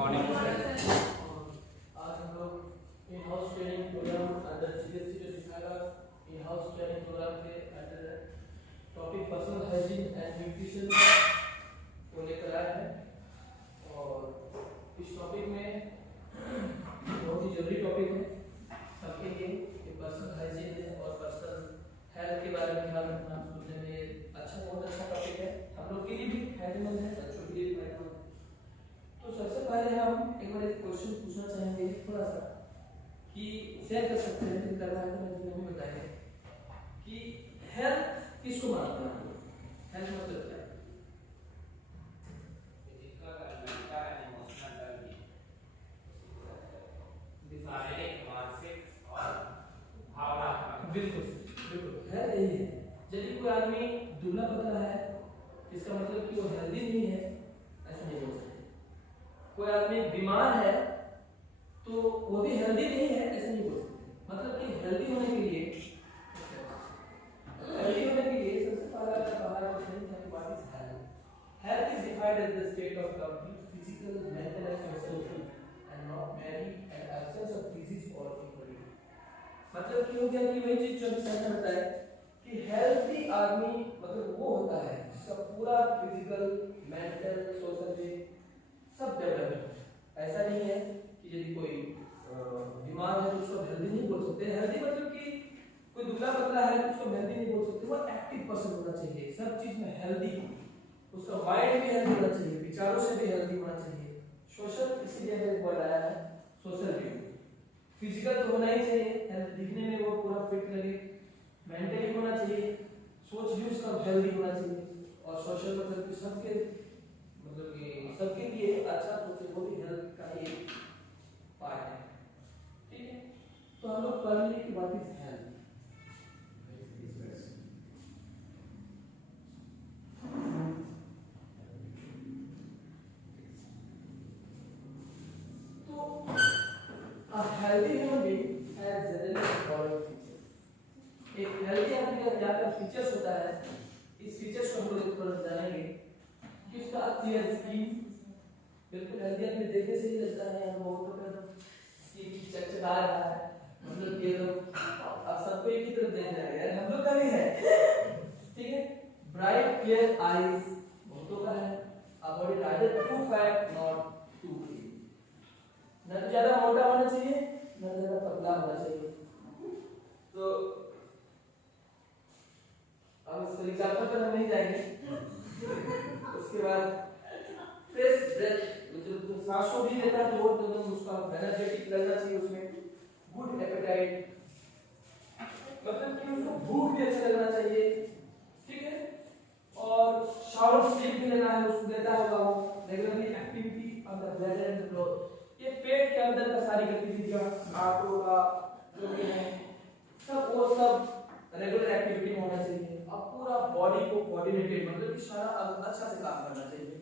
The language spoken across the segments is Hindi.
मॉर्निंग। आज हम लोग in house training programme under CBSE जो सिखाएगा इन हाउस ट्रेनिंग प्रोग्राम के under topic personal hygiene and nutrition को लेकर आए हैं। और इस टॉपिक में बहुत ही जरूरी टॉपिक है सबके लिए कि पर्सनल हाइजीन है और पर्सनल हेल्थ के बारे में ध्यान रखना सुनने में बहुत अच्छा टॉपिक है। हम लोग के लिए भी फायदेमंद है, बच्चों के लिए भी फायदेमंद है। तो सबसे पहले हम एक बार एक क्वेश्चन पूछना चाहेंगे थोड़ा सा कि शेयर कर सकते हैं, फिर करना है तो मैं हमें बताएंगे कि हेल्थ किसको मानते हैं। हेल्थ मतलब क्या है? शारीरिक, मानसिक और भावनात्मक। बिल्कुल बिल्कुल है, यही है। यदि कोई आदमी दुबला पतला है इसका मतलब कि वो हेल्दी नहीं है, ऐसा नहीं बोल सकते। कोई आदमी बीमार है तो वो भी हेल्दी नहीं है, ऐसा नहीं बोल सकते। मतलब कि हेल्दी होने के लिए सबसे पहला हमारा क्वेश्चन है कि what is health. Health is defined as the state of complete physical, mental and social and not merely and absence of disease और इंजरी। मतलब कि हो गया कि वही चीज जो सर ने बताया कि हेल्थी आदमी मतलब वो होता है जिसका पूरा फिजिकल, मेंटल, सोशल सब डेवलप है। ऐसा नहीं है कि यदि कोई बीमार है तो उसको हेल्दी नहीं बोल सकते। हेल्दी मतलब कि कोई दुबला पतला है तो उसको हेल्दी नहीं बोल सकते। वो एक्टिव पर्सन होना चाहिए, सब चीज में हेल्दी, उसका माइंड भी हेल्दी होना चाहिए, विचारों से भी हेल्दी होना चाहिए। सोशल इसीलिए मैंने बोला है सोशल भी। फिजिकल तो होना ही चाहिए, हेल्थ दिखने में वो पूरा फिट लगे। मेंटली होना चाहिए, सोच भी उसका हेल्दी होना चाहिए। और सोशल मतलब कि सबके मतलब कि सबके लिए अच्छा सोचे, वो भी हेल्थ का ही एक पार्ट है। ठीक है, तो हम लोग पढ़ लेंगे कि व्हाट इज हेल्थ। तो a healthy human being has generally following features। एक हेल्दी आदमी का क्या क्या फीचर्स होता है, इस फीचर्स को हम लोग थोड़ा जानेंगे कि उसका क्लियर स्किन, बिल्कुल हेल्दी आदमी देखने से ही लगता है हम लोगों को स्किन चकचका रहा है, मतलब ये लोग अब सबको एक ही तरफ देख रहे हैं यार, हम लोग का भी है। ठीक है, ब्राइट क्लियर आईज बहुतों का है। a body neither too fat nor too thin, ना तो ज्यादा मोटा होना चाहिए ना ज्यादा पतला होना चाहिए। तो अब इस एग्जांपल पर हम नहीं जाएंगे। उसके बाद फ्रेश ब्रेथ, जो सांस को भी लेता है तो वो एकदम उसका एनर्जेटिक लगना चाहिए, उसमें गुड एपेटाइट, मतलब कि उसको भूख भी अच्छा लगना चाहिए। ठीक है, और शावर स्लीप भी लेना है, उसको देता होगा वो regularly activity of the bladder and the blood. ये पेट के अंदर का सारी गतिविधियां आंतों का जो भी है सब वो सब रेगुलर एक्टिविटी में होना चाहिए। अब पूरा बॉडी को कोऑर्डिनेटेड मतलब कि सारा अच्छा से काम करना चाहिए।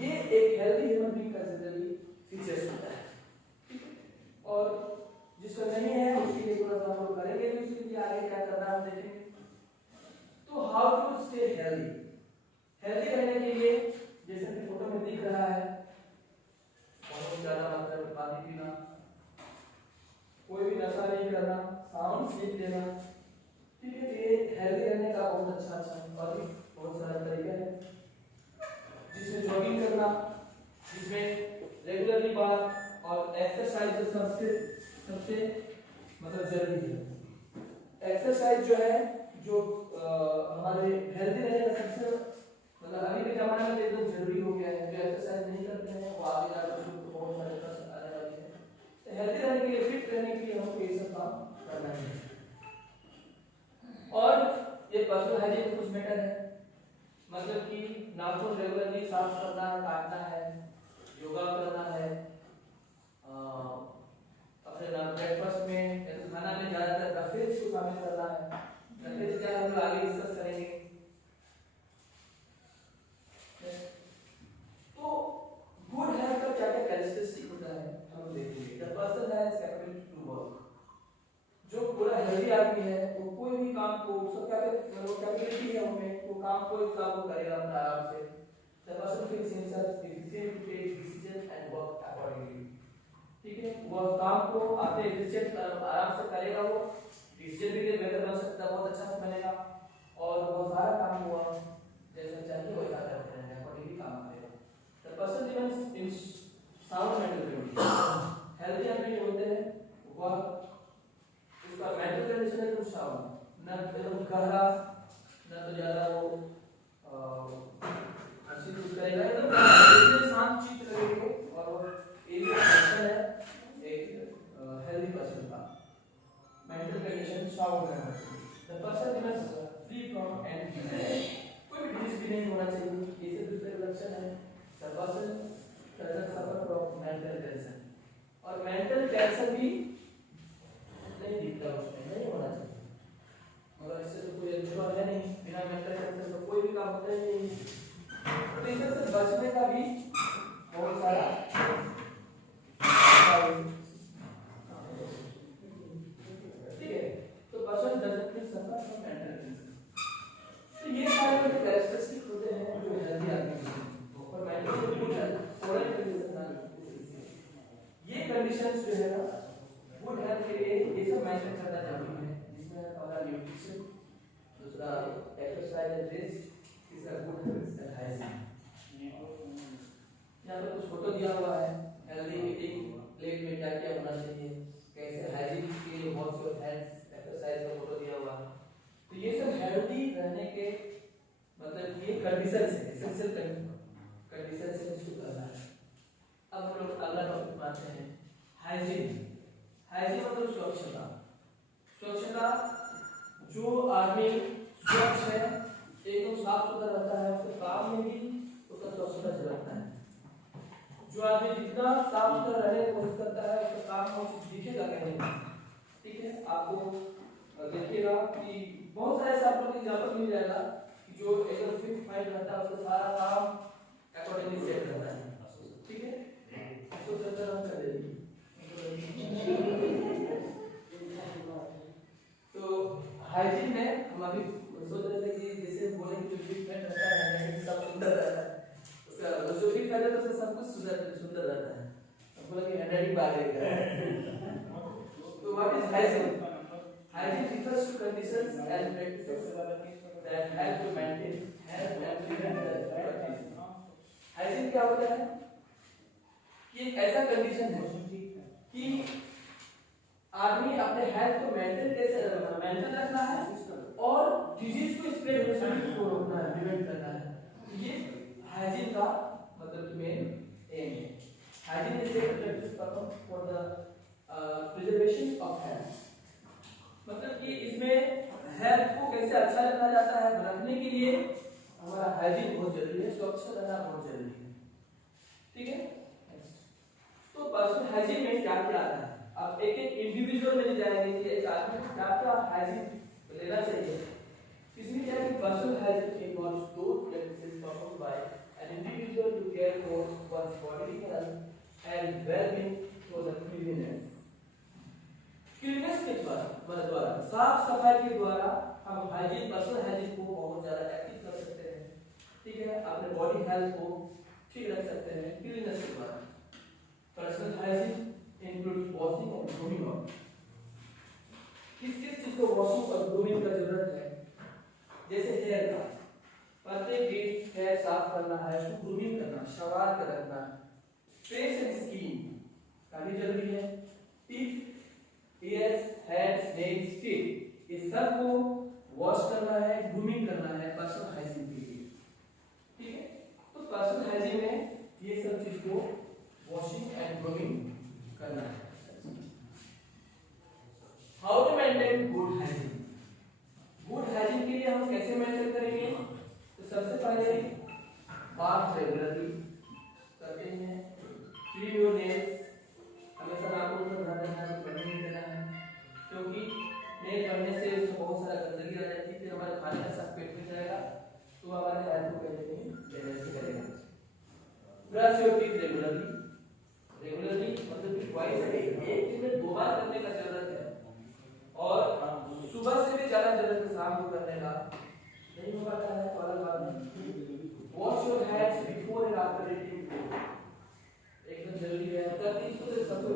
ये एक हेल्दी ह्यूमन बीइंग का जनरली फीचर्स होता है। ठीक है, और जिसका नहीं है उसके लिए थोड़ा सा हम लोग करेंगे, उसके लिए आगे क्या करना है हम देखेंगे। तो how to stay healthy. Healthy रहने के लिए जैसे कि फोटो में दिख रहा है, बहुत ज्यादा मात्रा में पानी पीना, कोई भी नशा नहीं करना, साउंड स्लीप लेना। ठीक है, ये हेल्दी रहने का बहुत अच्छा और भी बहुत सारा तरीका है, जिसमें जॉगिंग करना, जिसमें रेगुलरली बात और एक्सरसाइज सबसे मतलब जरूरी है। एक्सरसाइज जो है जो हमारे हेल्दी रहने का सबसे मतलब अभी के जमाने में एकदम जरूरी हो गया है। जो एक्सरसाइज नहीं करते हैं वो आगे जाकर बहुत सारे कष्ट आने वाले हैं। तो हेल्दी रहने के लिए, फिट रहने के लिए हमको ये सब काम करना है। और ये पर्सनल हाइजीन कुछ बेटर है, मतलब कि नाखून रेगुलरली साफ करना है, काटना है, योगा करना है, अपने ब्रेकफास्ट में या खाना में ज्यादातर रफेज को शामिल करना है। रफेज क्या हम लोग आगे डिस्कस करेंगे। तो गुड हेल्थ का क्या क्या कैरेक्टरिस्टिक होता है हम देखेंगे। The person has capability to work. जो पूरा हेल्दी आदमी है वो कोई भी काम को सब क्या कैपेबिलिटी है उनमें, वो काम कोई काम को करेगा अपना आराम से। The person feels himself efficient to take decision and work accordingly. ठीक है, वो काम को आपने एफिशिएंट आराम से करेगा, वो डिसीजन भी बेहतर बन सकता है, बहुत अच्छा से बनेगा और वो सारा काम हुआ जैसा चाहिए वैसा करते हैं, अकॉर्डिंगली काम करेगा। The person remains in sound mental condition, healthy आदमी होते हैं वह उसका मेंटल कंडीशन एकदम साउंड, ना एकदम गहरा ना तो ज्यादा वो अच्छी कुछ करेगा, एकदम शांत चित्त रहेगा और वो एक पर्सन है, एक हेल्दी पर्सन का मेंटल कंडीशन साउंड रहना चाहिए। The person remains free from any disease, कोई भी डिजीज भी नहीं होना चाहिए, ये दूसरे लक्षण है। The person doesn't suffer from mental tension, और मेंटल टेंशन भी नहीं दिखता उसमें, नहीं होना चाहिए, मगर इससे तो कोई अच्छा है नहीं, बिना मेंटल टेंशन तो कोई भी काम होता ही नहीं। तो इस से बचने का भी बहुत सारा ठीक है। तो person doesn't suffer from mental tension, तो ये सारे कैरेक्टरिस्टिक होते हैं जो हेल्दी आदमी के हैं, और मेंटल गुड हेल्थ और कंडीशन, ये कंडीशंस जो है ना गुड हेल्थ के लिए ये सब मेंटेन करना जरूरी है, जिसमें पहला न्यूट्रिशन, दूसरा एक्सरसाइज एंड रेस्ट, तीसरा गुड हैबिट्स एंड हाइजीन। यहाँ पे कुछ फोटो दिया हुआ है, हेल्दी ईटिंग प्लेट में क्या क्या होना चाहिए, कैसे हाइजीन के लिए वॉश योर हैंड्स, एक्सरसाइज का फोटो दिया हुआ है। तो ये सब हेल्दी रहने के मतलब ये कंडीशंस है, एसेंशियल कंडीशंस है जिसको करना है। अब हम लोग अगला टॉपिक में आते हैं, हाइजीन। हाइजीन मतलब स्वच्छता। स्वच्छता, जो आदमी स्वच्छ है, एकदम साफ सुथरा रहता है, उसके काम में भी उसका स्वच्छता झलकता है। जो आदमी जितना साफ सुथरा रहने की कोशिश करता है उसका काम में कुछ दिखेगा कहीं, ठीक है। आपको देखिएगा कि बहुत सारे ऐसे आप लोग एग्जांपल मिल जाएगा कि जो एकदम फिट फाइट रहता है, उसका सारा काम अकॉर्डिंगली सेट रहता है, ठीक है। इसको चलते हम कर देंगे। तो हाइजीन में हम अभी सोच रहे थे कि जैसे बोले कि जो फिट फाइट रहता है सब सुंदर रहता है, उसका जो फिट फाइट रहता है उसका सब कुछ सुंदर रहता है, अब बोला कि हैंडराइटिंग बाहर है। तो what is hygiene? Hygiene refers to conditions and practices that help to maintain health and prevent disease. Hygiene क्या होता है कि एक ऐसा कंडीशन है कि आदमी अपने हेल्थ को मेंटेन रखना है और डिजीज को स्प्रेड होने से उसको रोकना है, प्रिवेंट करना है। ये हाइजीन का मतलब मेन एम है। Hygiene is a practice for the preservation of health, मतलब कि इसमें हेल्थ को कैसे अच्छा रखा जाता है, रखने के लिए हमारा हाइजीन बहुत जरूरी है, स्वच्छ रहना बहुत जरूरी है, ठीक है। तो पर्सनल हाइजीन में क्या क्या आता है, अब एक एक इंडिविजुअल में जाएंगे कि एक आदमी को क्या क्या हाइजीन लेना चाहिए। इसमें क्या है कि personal hygiene involves those practices performed by an individual to care for one's body health and well-being through the cleanliness। Cleanness के द्वारा साफ सफाई के द्वारा हम हाइजीन, पर्सनल हाइजीन को बहुत ज्यादा एक्टिव कर सकते हैं, ठीक है। अपने बॉडी हेल्थ को ठीक रख सकते हैं क्लीननेस के द्वारा। पर्सनल हाइजीन इंक्लूड्स वॉशिंग और ग्रूमिंग ऑफ, किस किस चीज को वॉशिंग और ग्रूमिंग का जरूरत है, जैसे हेयर का प्रत्येक दिन हेयर साफ करना है, उसको ग्रूमिंग करना, शवार कर रखना। फेस एंड स्किन का भी जरूरी है, teeth, ears, hands, nails, feet, इस सब को वॉश करना है, ग्रूमिंग करना है पर्सनल हाइजीन के लिए, ठीक है। तो पर्सनल हाइजीन में ये सब चीज को वॉशिंग एंड ग्रूमिंग करना है। How to maintain good hygiene? Good hygiene के लिए हम कैसे मेंटेन करेंगे? तो सबसे पहले बाथ रेगुलरली करते हैं, क्लीन योर नेल्स, हमेशा नाखून को ध्यान रखना है, बढ़ने नहीं देना है, क्योंकि नेल बढ़ने से उसमें बहुत सारा गंदगी आ जाती है, फिर हमारे खाने का सब पेट में जाएगा तो हमारे हेल्थ को कहीं ना कहीं डैमेज करेगा। ब्रश योर टीथ रेगुलरली मतलब कि ट्वाइस अ डे, एक दिन में 2 बार करने का जरूरत है, और सुबह से भी ज्यादा जरूरत है शाम को करने का, नहीं हो पाता है तो अलग बात है। Wash your hands before and after eating food, एकदम जरूरी है, 30 से 70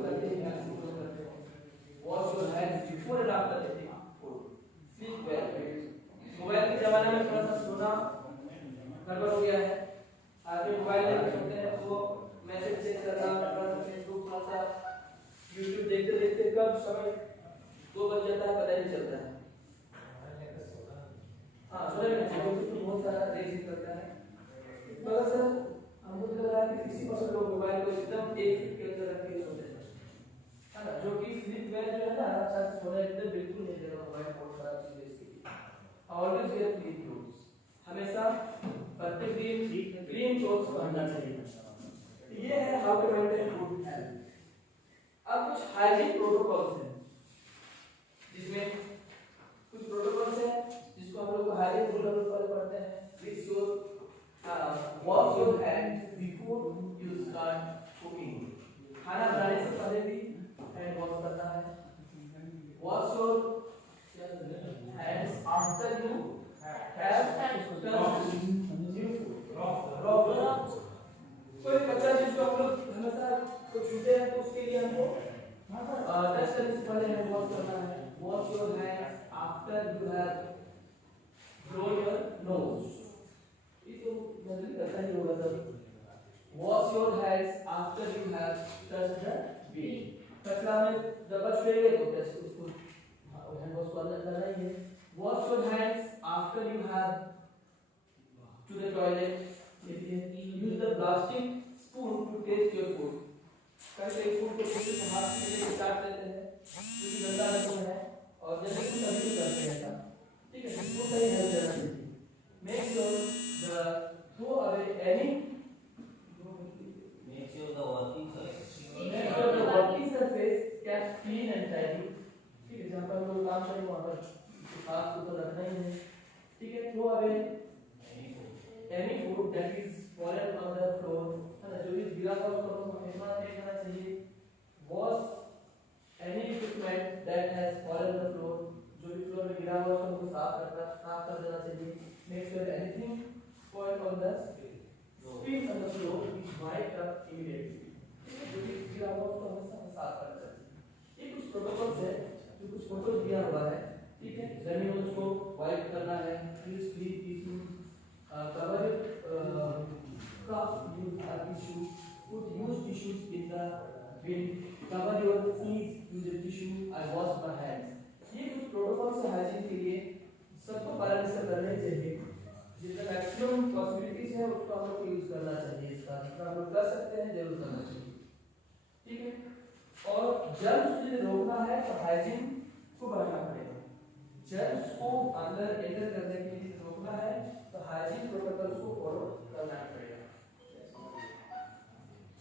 कब समय 2 बज जाता है पता ही नहीं चलता है। हाँ सोने में तो बहुत सारा रेसिंग करता है। मगर सर हमको तो लग रहा है कि 60% लोग मोबाइल को एकदम एक फीट के अंदर रख के सोते हैं, है ना, जो कि स्लीप वेल जो है ना अच्छा से सोने एकदम बिल्कुल नहीं देगा। मोबाइल बहुत खराब चीज है इसके लिए। ऑलवेज वेयर क्लीन क्लोथ्स, हमेशा प्रत्येक दिन क्लीन क्लोथ्स पहनना चाहिए। ये है how to maintain good health. अब कुछ हाइजीन प्रोटोकॉल्स हैं, जिसमें कुछ प्रोटोकॉल्स हैं जिसको हम लोग हाइजीन प्रोटोकॉल पर पढ़ते हैं। Please wash your hands before you start cooking, खाना बनाने से पहले भी हैंड वॉश करना है। Wash your hands after you have touched new food. कोई कच्चा चीज को हम लोग हमेशा को छूते हैं तो उसके लिए हमको टच करने से पहले हैंड वॉश करना है। Wash your hands after you have blown your nose, ये तो जल्दी करता ही होगा सब। Wash your hands after you have touched the bin, कचरा में जब छुएंगे तो टच उसको हैंड वॉश करना ही है। Wash your hands after you have to the toilet, use the plastic spoon to taste your food. कई फूड को छोटे से हाथ से लेके काट लेते हैं जो कि गंदा नहीं है, और जैसे कि सभी को करते हैं ऐसा, ठीक है, इसको सही हेल्प देना चाहिए। Make sure the throw away any Make sure the working surface kept clean and tidy, ठीक है, जहाँ पर हम लोग काम करें वहाँ पर साफ सुथरा रखना ही है, ठीक है। Throw away any food that is fallen on the floor, है ना, जो भी गिरा हुआ उसको हमको फेंकना चाहिए। Wash any equipment that has fallen on the floor, जो भी फ्लोर में गिरा हुआ उसको हमको साफ कर देना चाहिए। Make sure anything spoiled on the spin on the floor is wiped up immediately, जो भी गिरा हुआ उसको हमेशा साफ कर देना चाहिए। ये कुछ प्रोटोकॉल्स है जो कुछ फोटो दिया हुआ है, ठीक है, जमीन में उसको वाइप करना है। Please clean tissue, cover your cup, use a tissue, put used tissues in the bin, cover your feet, use a tissue, I wash my hands। ये कुछ प्रोटोकॉल्स है हाइजीन के लिए, सबको पालन से करने चाहिए। जितना मैक्सिमम पॉसिबिलिटीज है उसको हम लोग यूज करना चाहिए, इसका जितना हम लोग कर सकते हैं जरूर करना चाहिए, ठीक है। और जर्म्स को रोकना है तो हाइजीन को बढ़ाना पड़ेगा। जर्म्स को अंदर एंटर करने के लिए रोकना है तो हाइजीन प्रोटोकॉल्स को फॉलो करना पड़ेगा।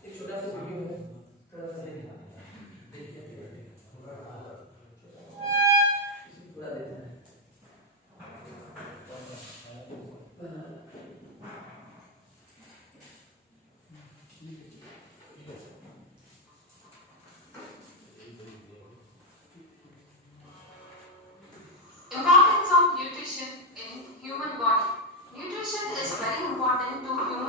एक छोटा सा वीडियो है, थोड़ा सा देखिए, पूरा देखना है। Importance of nutrition in human body. Nutrition is very important to human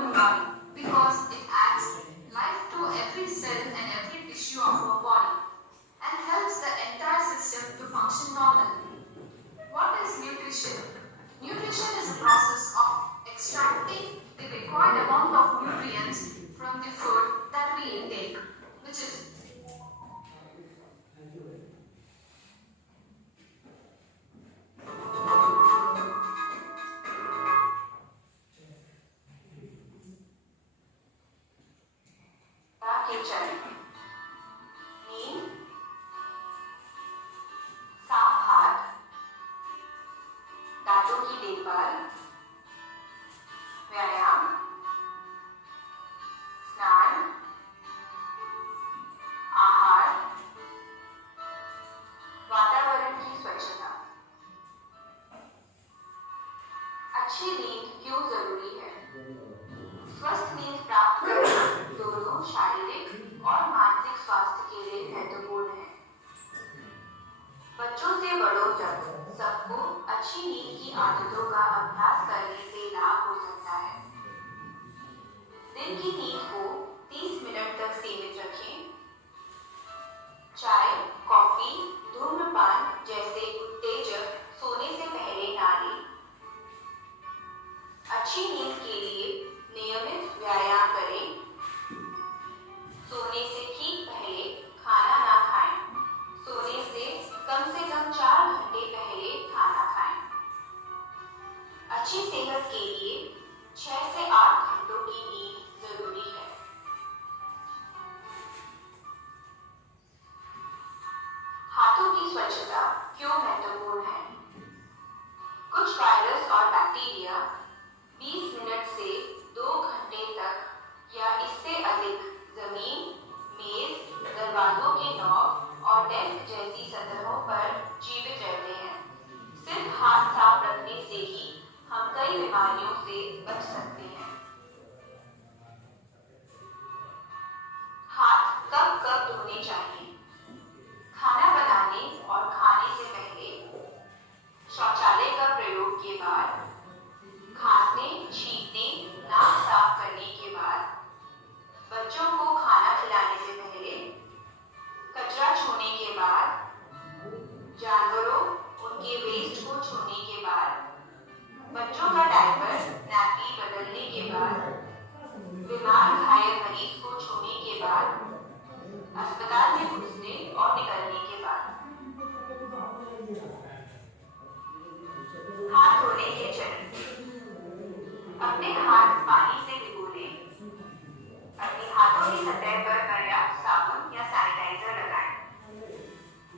सतह पर पर्याप्त साबुन या सैनिटाइजर लगाएं।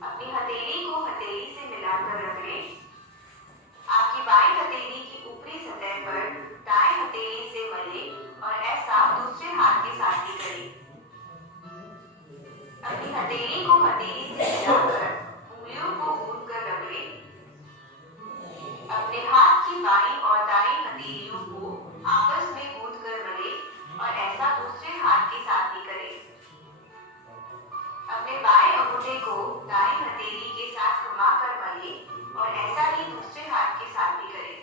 अपनी हथेली को हथेली से मिलाकर रगड़ें। आपकी बाईं हथेली की ऊपरी सतह पर दाएं हथेली से मलें और ऐसा दूसरे हाथ के साथ भी करें। अपनी हथेली को हथेली से मिलाकर उंगलियों को गूंथकर रगड़ें। अपने हाथ की बाईं और दाईं हथेलियों को आपस में गूंथकर मलें और ऐसा दूसरे हाथ के साथ भी करें। अपने बाएं अंगूठे को दाईं हथेली के साथ घुमाकर मलें और ऐसा ही दूसरे हाथ के साथ भी करें।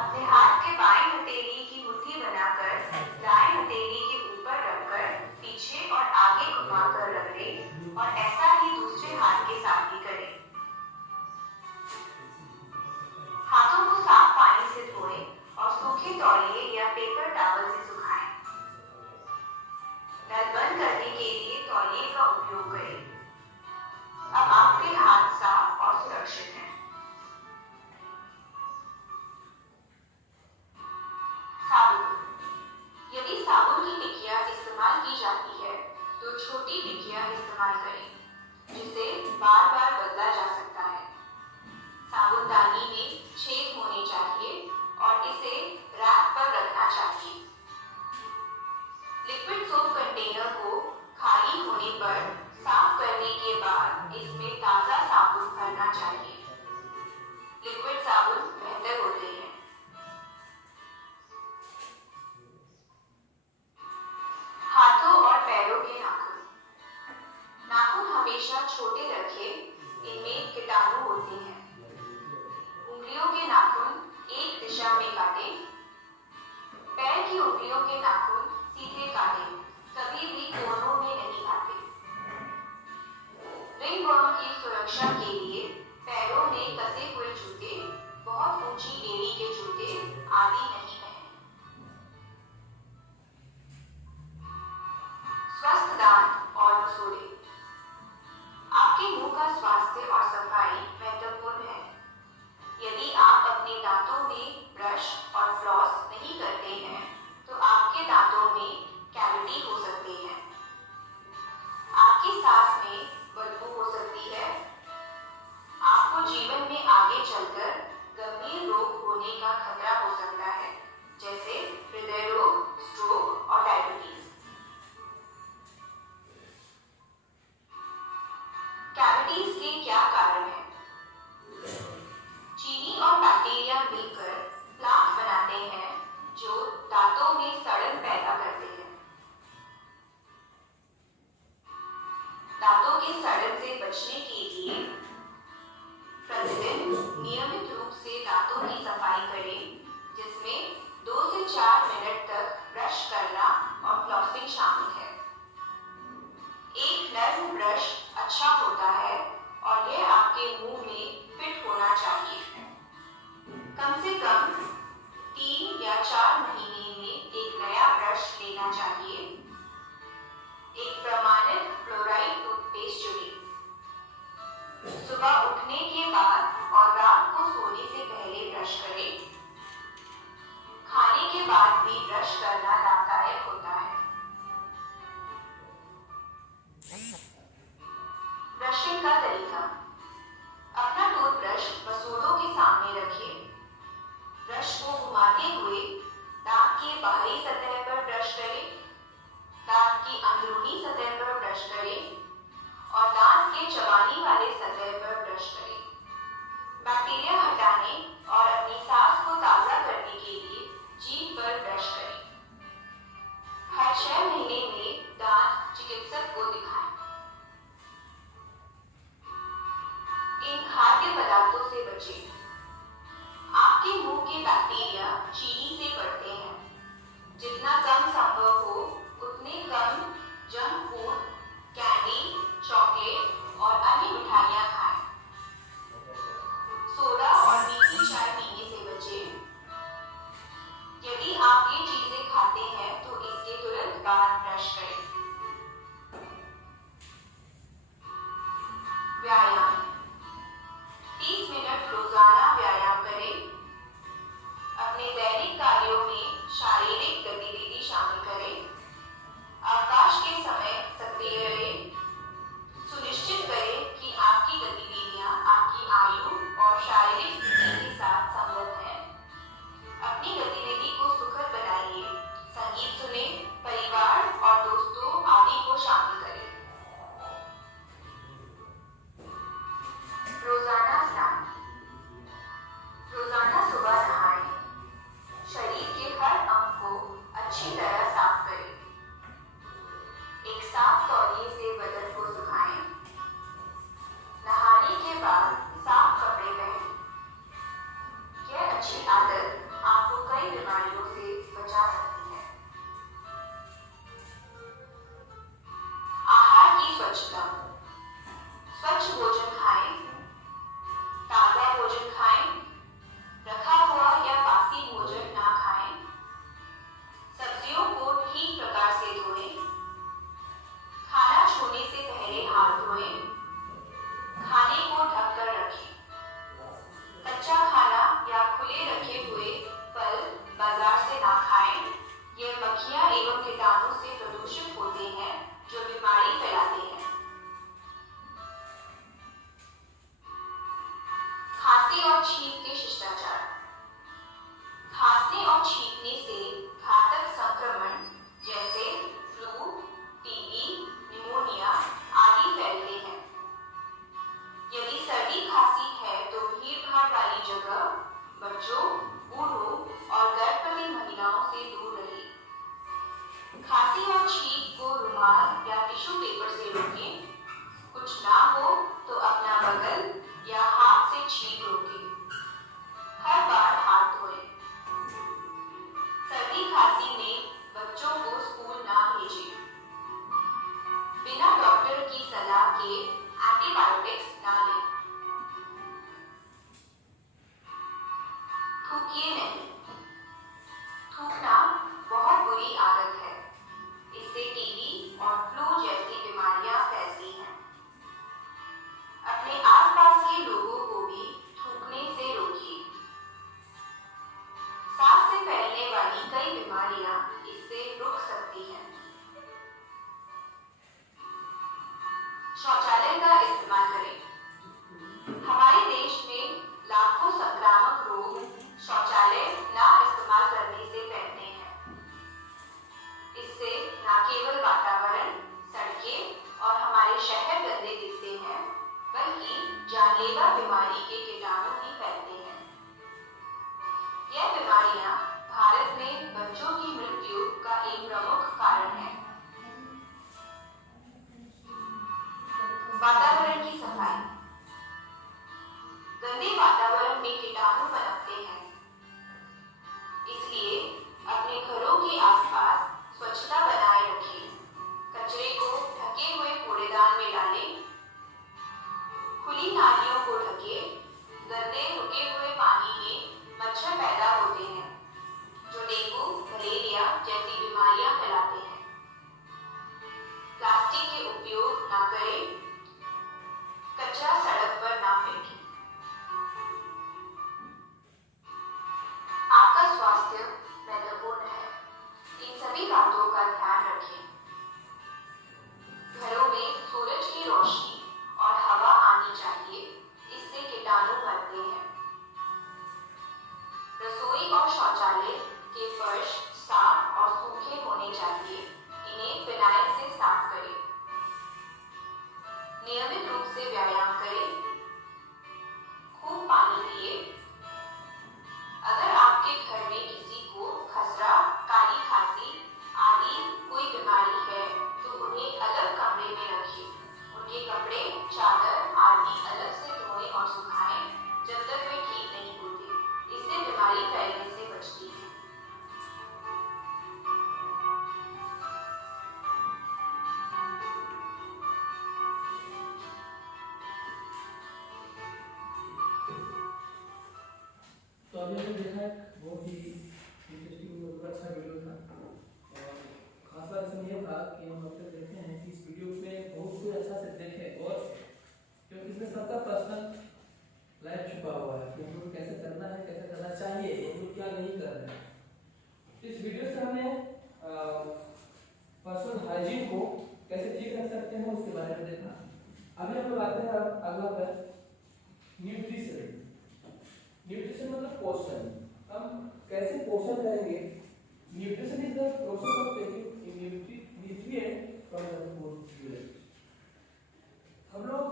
अपने हाथ के बाईं हथेली की मुट्ठी बनाकर दाईं हथेली के ऊपर रखकर पीछे और आगे घुमाकर रगड़ें और ऐसा ही दूसरे हाथ के साथ भी करें। हाथों को साफ पानी से धोएं और सूखे तौलिए या पेपर टॉवल से सुखाएं। नल बंद करने के लिए तौलिए का उपयोग करें। अब आपके हाथ साफ और सुरक्षित हैं। साबुन। यदि साबुन की टिकिया इस्तेमाल की जाती है तो छोटी टिकिया इस्तेमाल करें, जिसे बार बार बदला जा सकता है। साबुनदानी में छेद होने चाहिए और इसे रैक पर रखना चाहिए। लिक्विड सोप कंटेनर को खाली होने पर साफ करने के बाद इसमें ताजा साबुन भरना चाहिए। लिक्विड साबुन बेहतर होते हैं। हाथों और पैरों के नाखून। नाखून हमेशा छोटे रखें, इनमें कीटाणु होते हैं। उंगलियों के नाखून एक दिशा में काटें। पैर की उंगलियों के नाखून सीधे काटें, कभी भी कोनों में नहीं काटें। रिंगवर्म की सुरक्षा के लिए पैरों में कसे हुए जूते, बहुत ऊंची एड़ी के जूते आदि नहीं पहनें। स्वस्थ दांत और मसूड़े। आपके मुंह का स्वास्थ्य और सफाई महत्वपूर्ण है। यदि आप अपने दांतों में ब्रश और फ्लॉस नहीं करते हैं तो आपके दांतों में कैविटी हो सकती है। आपकी सांस में बदबू हो सकती है। आपको जीवन में आगे चलकर गंभीर रोग होने का खतरा हो सकता है, जैसे हृदय रोग, स्ट्रोक और डायबिटीज। कैविटीज के क्या कारण हैं? चीनी और बैक्टीरिया मिलकर प्लाक बनाते हैं जो दांतों में सड़न पैदा करते हैं। दांतों के सड़न से बचने के लिए प्रतिदिन नियमित रूप से दांतों की सफाई करें, जिसमें 2 से 4 मिनट तक ब्रश करना और फ्लॉसिंग शामिल है। एक नर्म ब्रश अच्छा होता है और यह आपके मुंह में फिट होना चाहिए। कम से कम 3 या 4 महीने में एक नया ब्रश लेना चाहिए। एक प्रमाणित फ्लोराइड टूथपेस्ट चुनें। सुबह उठने के बाद और रात को सोने से पहले ब्रश करें। खाने के बाद भी ब्रश करना लाभदायक होता है। ब्रशिंग का तरीका। अपना टूथब्रश मसूड़ों के सामने रखें। ब्रश को घुमाते हुए दांत की बाहरी सतह पर ब्रश करें, दांत की अंदरूनी सतह पर ब्रश करें और दांत के चबाने वाले सतह पर ब्रश करें। बैक्टीरिया हटाने और अपनी सांस को ताज़ा करने के लिए जीभ पर ब्रश करें। हर 6 महीने में दांत चिकित्सक को दिखाएं। इन खाद्य पदार्थों से बचें। आपके मुंह के बैक्टीरिया चीनी से बढ़ते हैं। जितना कम संभव हो उतने कम जंक फूड, कैंडी, चॉकलेट और अन्य मिठाइयाँ खाएं। सोडा और मीठी चाय पीने से बचें। यदि आप ये चीजें खाते हैं तो इसके तुरंत बाद ब्रश करें। व्यायाम। 30 मिनट रोजाना व्यायाम करें। अपने दैनिक कार्यों में शारीरिक गतिविधि शामिल करें। खांसी और छींक को रुमाल या टिश्यू पेपर से रोकें। कुछ ना हो तो अपना बगल या हाथ से छींक रोकें। हर बार हाथ धोएं। सर्दी खांसी में बच्चों को स्कूल ना भेजें। बिना डॉक्टर की सलाह के एंटीबायोटिक्स ना लें। थूकिए नहीं। थूकना बहुत बुरी आदत है। इससे टीबी और फ्लू जैसी बीमारियां फैलती हैं। अपने आसपास के लोगों को भी थूकने से रोकिए। सांस से फैलने वाली कई बीमारियां इससे रुक सकती हैं। शौचालय का इस्तेमाल करें। हमारे देश में लाखों संक्रामक रोग शौचालय ना इस्तेमाल करने से फैलते हैं। इससे न केवल वातावरण, सड़कें और हमारे शहर गंदे दिखते हैं, बल्कि जानलेवा बीमारी के कीटाणु भी फैलते हैं। यह बीमारियां भारत में बच्चों की मृत्यु का एक प्रमुख कारण है। वातावरण की सफाई। गंदे वातावरण में कीटाणु पनपते हैं। इसलिए अपने घरों के आसपास स्वच्छता बनाए रखें। कचरे को ढके हुए कूड़ेदान में डालें। खुली नालियों को ढकें। गंदे रुके हुए पानी में मच्छर पैदा होते हैं, जो डेंगू, मलेरिया जैसी बीमारियां फैलाते हैं। प्लास्टिक के उपयोग ना करें। कचरा सड़क पर ना फेंकें। आपका स्वास्थ्य महत्वपूर्ण है। इन सभी बातों का ध्यान रखें। घरों में सूरज की रोशनी और हवा आनी चाहिए, इससे कीटाणु मरते हैं। रसोई और शौचालय के फर्श साफ और सूखे होने चाहिए। इन्हें फिनाइल से साफ करें। नियमित रूप से व्यायाम करें। खूब पानी पिए। अगर आपके घर में किसी को खसरा, काली खांसी आदि कोई बीमारी है तो उन्हें अलग कमरे में रखिए। उनके कपड़े, चादर आदि अलग से धोएं और सुखाएं जब तक वे ठीक नहीं होते। इससे बीमारी फैलने से बचती है। तो अभी हमने देखा है बहुत ही इंटरेस्टिंग और अच्छा वीडियो था। और खास बात इसमें यह था कि हम अक्सर देखते हैं कि इस वीडियो में बहुत कुछ अच्छा से देखें और क्योंकि इसमें सबका पर्सनल लाइफ छुपा हुआ है कि हम लोग कैसे करना है, कैसे करना चाहिए, हम लोग क्या नहीं कर रहे हैं। इस वीडियो से हमने पर्सनल हाइजीन को कैसे ठीक रख सकते हैं उसके बारे में देखा। अभी हम लोग आते हैं अगला पर न्यूट्रिशन। न्यूट्रिशन मतलब पोषण। हम कैसे पोषण करेंगे? Nutrition is the process of taking nutrient from the food. हम लोग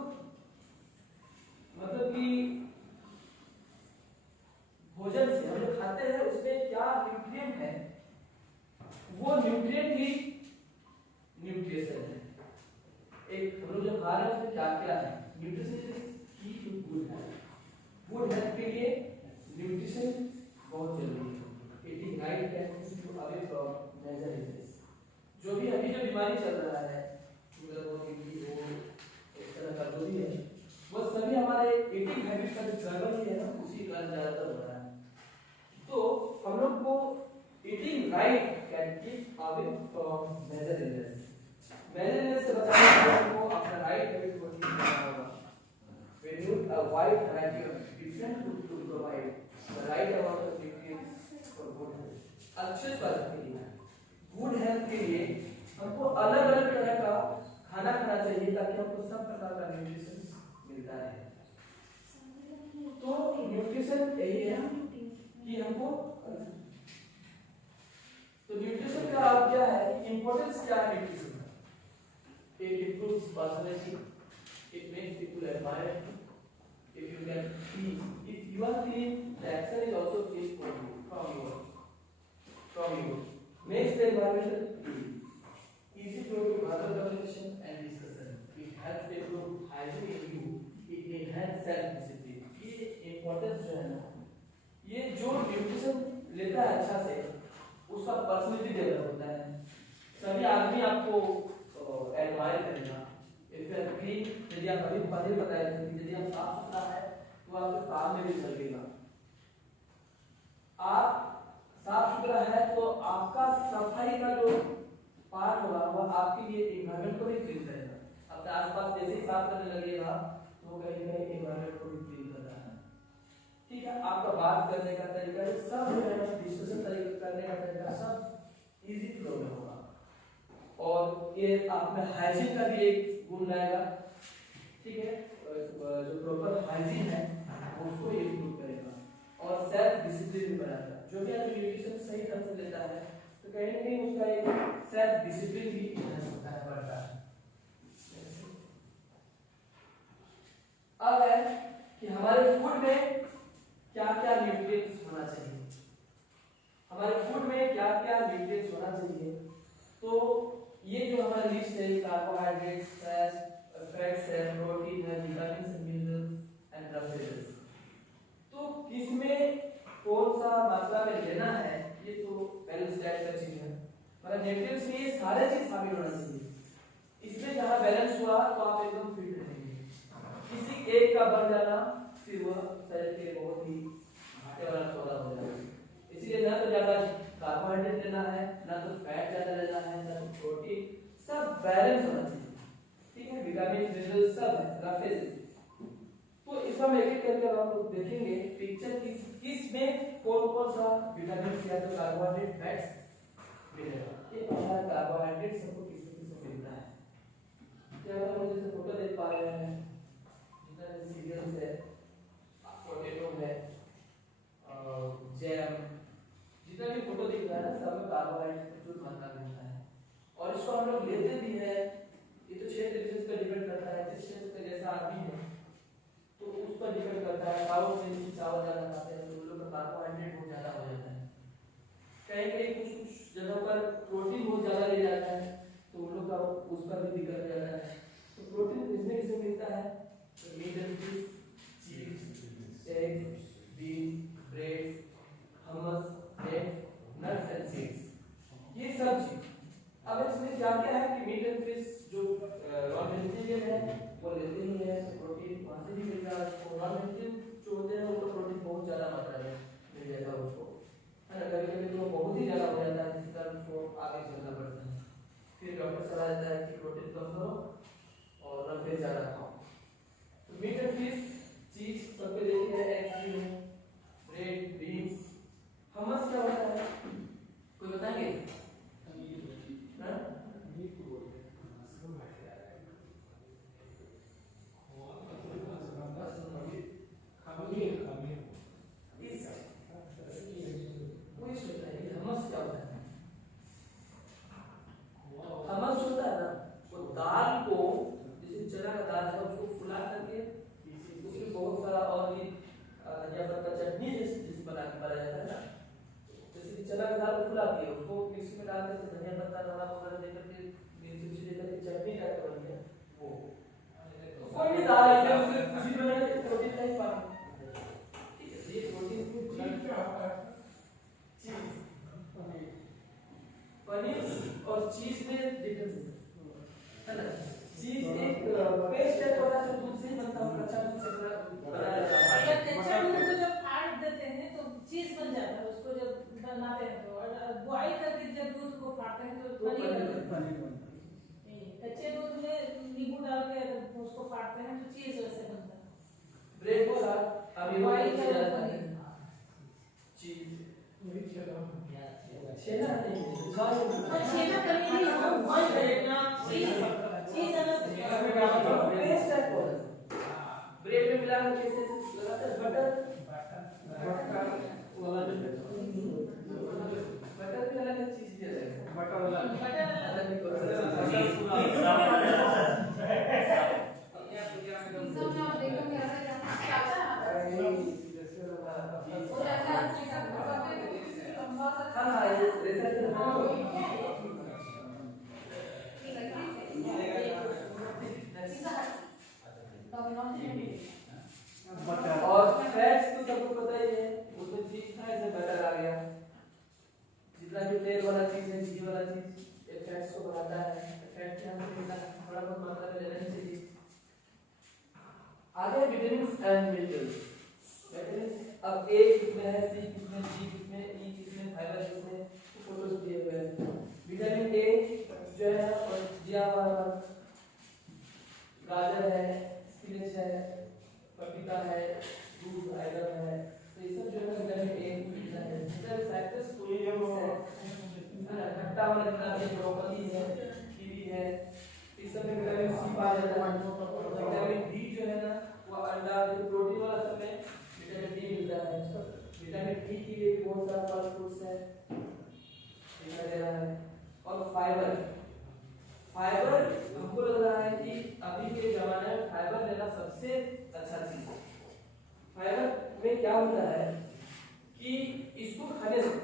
मतलब कि भोजन से हम जो खाते हैं उसमें क्या न्यूट्रिएंट है, वो न्यूट्रिएंट ही न्यूट्रिशन है। एक हम लोग जो खा रहे हैं उसमें क्या क्या है? Nutrition is key to good health. Good health के लिए न्यूट्रिशन बहुत जरूरी है। Eating right can push you away from major disease. जो भी अभी जो बीमारी चल रहा है, शुगर हो, बीपी हो, इस तरह का जो भी है, वो सभी हमारे ईटिंग हैबिट का जो गड़बड़ ही है ना, उसी कारण ज्यादातर हो रहा है। तो हम लोग को eating right can keep away from major disease. Major disease से बचाने के लिए हमको अपना राइट हैबिट को ठीक करना होगा। When you avoid variety of different food to provide the right amount of nutrients for good health. अच्छे स्वास्थ्य के लिए, गुड हेल्थ के लिए हमको अलग अलग तरह का खाना खाना चाहिए ताकि हमको सब प्रकार का न्यूट्रिशन मिलता रहे। तो न्यूट्रिशन यही है कि हमको, तो न्यूट्रिशन का अब क्या है, इंपॉर्टेंस क्या है न्यूट्रिशन का? It improves personality. It makes people admire you. If you can clean, if you are clean, the action is also clean for you, from you. Makes the environment clean. आदमी आपको एडमायर करेगा। इफ यू आर क्लीन, यदि आप अभी पहले बताए थे कि यदि आप साफ सुथरा है तो आपके काम में भी लगेगा। आप साफ सुथरा है तो आपका सफाई का जो पार्ट होगा वह आपके लिए एनवायरनमेंट को भी क्लीन करेगा। अपने आसपास जैसे ही साफ करने लगेगा तो कहीं ना कहीं एनवायरनमेंट को भी क्लीन कर रहा है। ठीक है, आपका बात करने का तरीका ये सब जो है डिस्कशन तरीका करने का तरीका सब इजी फ्लो में होगा और ये आप में हाइजीन का भी एक गुण लाएगा। ठीक है, जो प्रॉपर हाइजीन है उसको ये इंप्रूव करेगा और सेल्फ डिसिप्लिन भी बनाएगा। जो भी आदमी न्यूट्रिशन सही ढंग से लेता है तो कहीं ना कहीं उसका एक सेल्फ डिसिप्लिन भी इनहेंस होता है, बढ़ता है। अब है कि हमारे फूड में क्या क्या न्यूट्रिएंट्स होना चाहिए। हमारे फूड में क्या क्या न्यूट्रिएंट्स होना चाहिए, तो ये जो हमारी लिस्ट है कार्बोहाइड्रेट्स, फैट्स है, प्रोटीन है, vitamins and minerals and roughages, तो किसमें कौन सा मात्रा में लेना है ये तो बैलेंस डाइट का चीज है। मतलब न्यूट्रिएंट्स में ये सारे चीज शामिल होना चाहिए। इसमें जहां बैलेंस हुआ तो आप एकदम फिट रहेंगे। किसी एक का बढ़ जाना फिर वह शरीर के बहुत ही घाटे वाला सौदा हो जाएगा। इसलिए ना तो ज्यादा कार्बोहाइड्रेट लेना है, ना तो फैट ज्यादा लेना है, ना तो प्रोटीन, सब बैलेंस होना चाहिए। ठीक है, विटामिन मिनरल सब है, रफेजेस। तो इसमें हम एक एक करके आप लोग देखेंगे पिक्चर किस में कौन-कौन सा विटामिन या तो कार्बोहाइड्रेट फैट्स मिलेगा। ये हमारा कार्बोहाइड्रेट सबको किस मिलता है। क्या हम जैसे फोटो देख पा रहे हैं, जितना भी सीरियल्स है, पोटैटो है, जैम, जितना भी फोटो दिख रहा है ना सब में कार्बोहाइड्रेट प्रचुर मात्रा में होता है और इसको हम लोग लेते भी है। ये तो क्षेत्र विशेष पर डिपेंड करता है, जिस क्षेत्र का जैसा आदमी है तो उस पर डिपेंड करता है। साउथ में जैसे चावल ज्यादा खाते हैं तो उन लोग का कार्बोहाइड्रेट बहुत ज्यादा हो जाता है। कहीं कहीं कुछ जगहों पर प्रोटीन बहुत ज्यादा ले जाता है तो उन लोग का उस पर भी दिक्कत हो जाता है। तो प्रोटीन इसमें किसमें मिलता है, meat and fish, cheese, egg, beans, bread, hummus, egg, nuts and seeds, ये सब चीज। अब इसमें क्या क्या है कि मीट एंड फिश जो नॉन वेजिटेरियन है वो लेते ही है, प्रोटीन वहां से भी मिल रहा है। तो नॉन वेजिटेरियन जो होते हैं उनको प्रोटीन बहुत ज्यादा मात्रा में मिल जाता है उसको, है ना। कभी कभी तो बहुत ही ज्यादा हो जाता है जिस कारण उसको आगे चलना पड़ता है। फिर डॉक्टर सलाह देता है कि प्रोटीन कम करो और रफेज ज्यादा खाओ। तो मीट एंड फिश, चीज सब पे देखिए एग्स भी है, ब्रेड, बीन्स, हमस क्या होता है कोई बताएंगे? कच्चे दूध में नींबू डाल के उसको फाड़ते हैं तो चीज वैसे बनता है। ब्रेड को साथ अब बॉईल कर चीज छेना नहीं छेना करके ही हम बॉईल करेंगे चीज अलग पेस्ट है कौन ब्रेड में मिला के कैसे लगाते बटर वाला बटर भी अलग चीज दिया जाएगा, बटर वाला अलग नहीं और फैट्स तो सबको पता ही है, उसमें चीज था इसमें बटर आ गया। जितना भी तेल वाला चीज है, घी वाला चीज, ये फैट बढ़ता है, फैट ध्यान से लेना है, थोड़ा बहुत मात्रा में लेना चाहिए। आगे विटामिन्स एंड मिनरल्स। विटामिन्स अब ए किसमें है, सी किसमें, डी किसमें, ई किसमें, फाइबर किसमें, फोटोज दिए हुए हैं। विटामिन ए जो है और दिया हुआ गाजर है, स्पिनच है, पपीता है, दूध, आइगन है, तो ये सब जो है विटामिन ए मिलता है। जैसे फैक्टर्स कोई है खट्टा वाला जितना भी ब्रोकली है, कीवी है, इस सब में विटामिन सी पाया जाता है। विटामिन डी जो है ना वो अंडा जो प्रोटीन वाला सब में विटामिन डी मिलता है। विटामिन डी के लिए भी बहुत सारा फल फ्रूट्स है दिखाई दे रहा है। और फाइबर, फाइबर हमको लग रहा है कि अभी के जमाने में फाइबर लेना सबसे अच्छा चीज है। फाइबर में क्या होता है कि इसको खाने से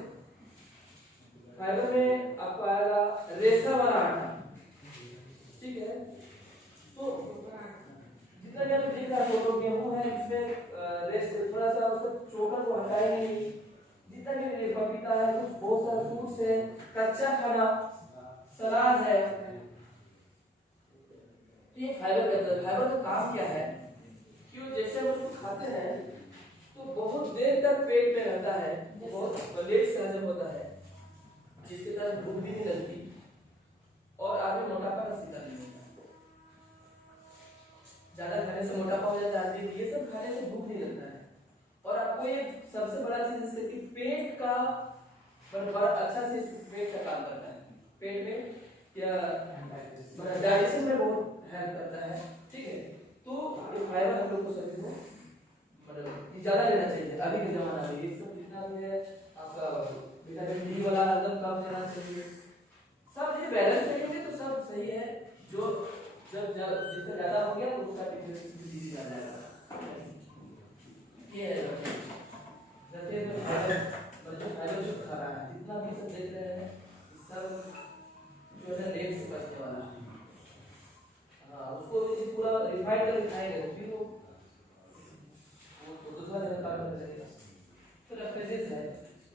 फाइबर में आपको आएगा रेशा वाला आटा, ठीक है। तो जितना ज्यादा देख रहा है तो गेहूं है इसमें रेशा थोड़ा सा उसका चोकर को हटाएंगे नहीं, जितना भी पपीता है, कुछ बहुत सारे फ्रूट्स है, कच्चा खाना, सलाद है, ये फाइबर कहते हैं। फाइबर का काम क्या है कि जैसे हम उसको खाते हैं तो बहुत देर तक पेट में रहता है, बहुत लेट से हजम होता है, जिसके तरह भूख भी नहीं लगती और आगे मोटापा का शिकार नहीं होता। ज्यादा खाने से मोटापा हो जाता है, ये सब खाने से भूख नहीं लगता है। और आपको ये सबसे बड़ा चीज इससे कि पेट का बड़ा अच्छा से पेट का काम करता है, पेट में क्या डाइजेशन में बहुत हेल्प करता है, ठीक है। तो ये फाइबर हम लोग को शरीर में मतलब ज्यादा लेना चाहिए अभी के जमाना में। ये सब जितना भी है आपका विटामिन डी वाला एकदम कम लेना चाहिए। सब ये बैलेंस रखेंगे तो सब सही है। जो जब जितना ज्यादा हो गया तो उसका डिफिशिएंसी आ जाएगा। ये है जैसे जो फाइबर जो खा रहा है, जितना भी सब देख रहे हैं सब जो है लेट से बचने वाला है। हाँ, उसको जैसे पूरा रिफाइंड करके खाएंगे फिर वो दूसरा जगह काम करने लगेगा। तो रेफ्रिजरेशन है,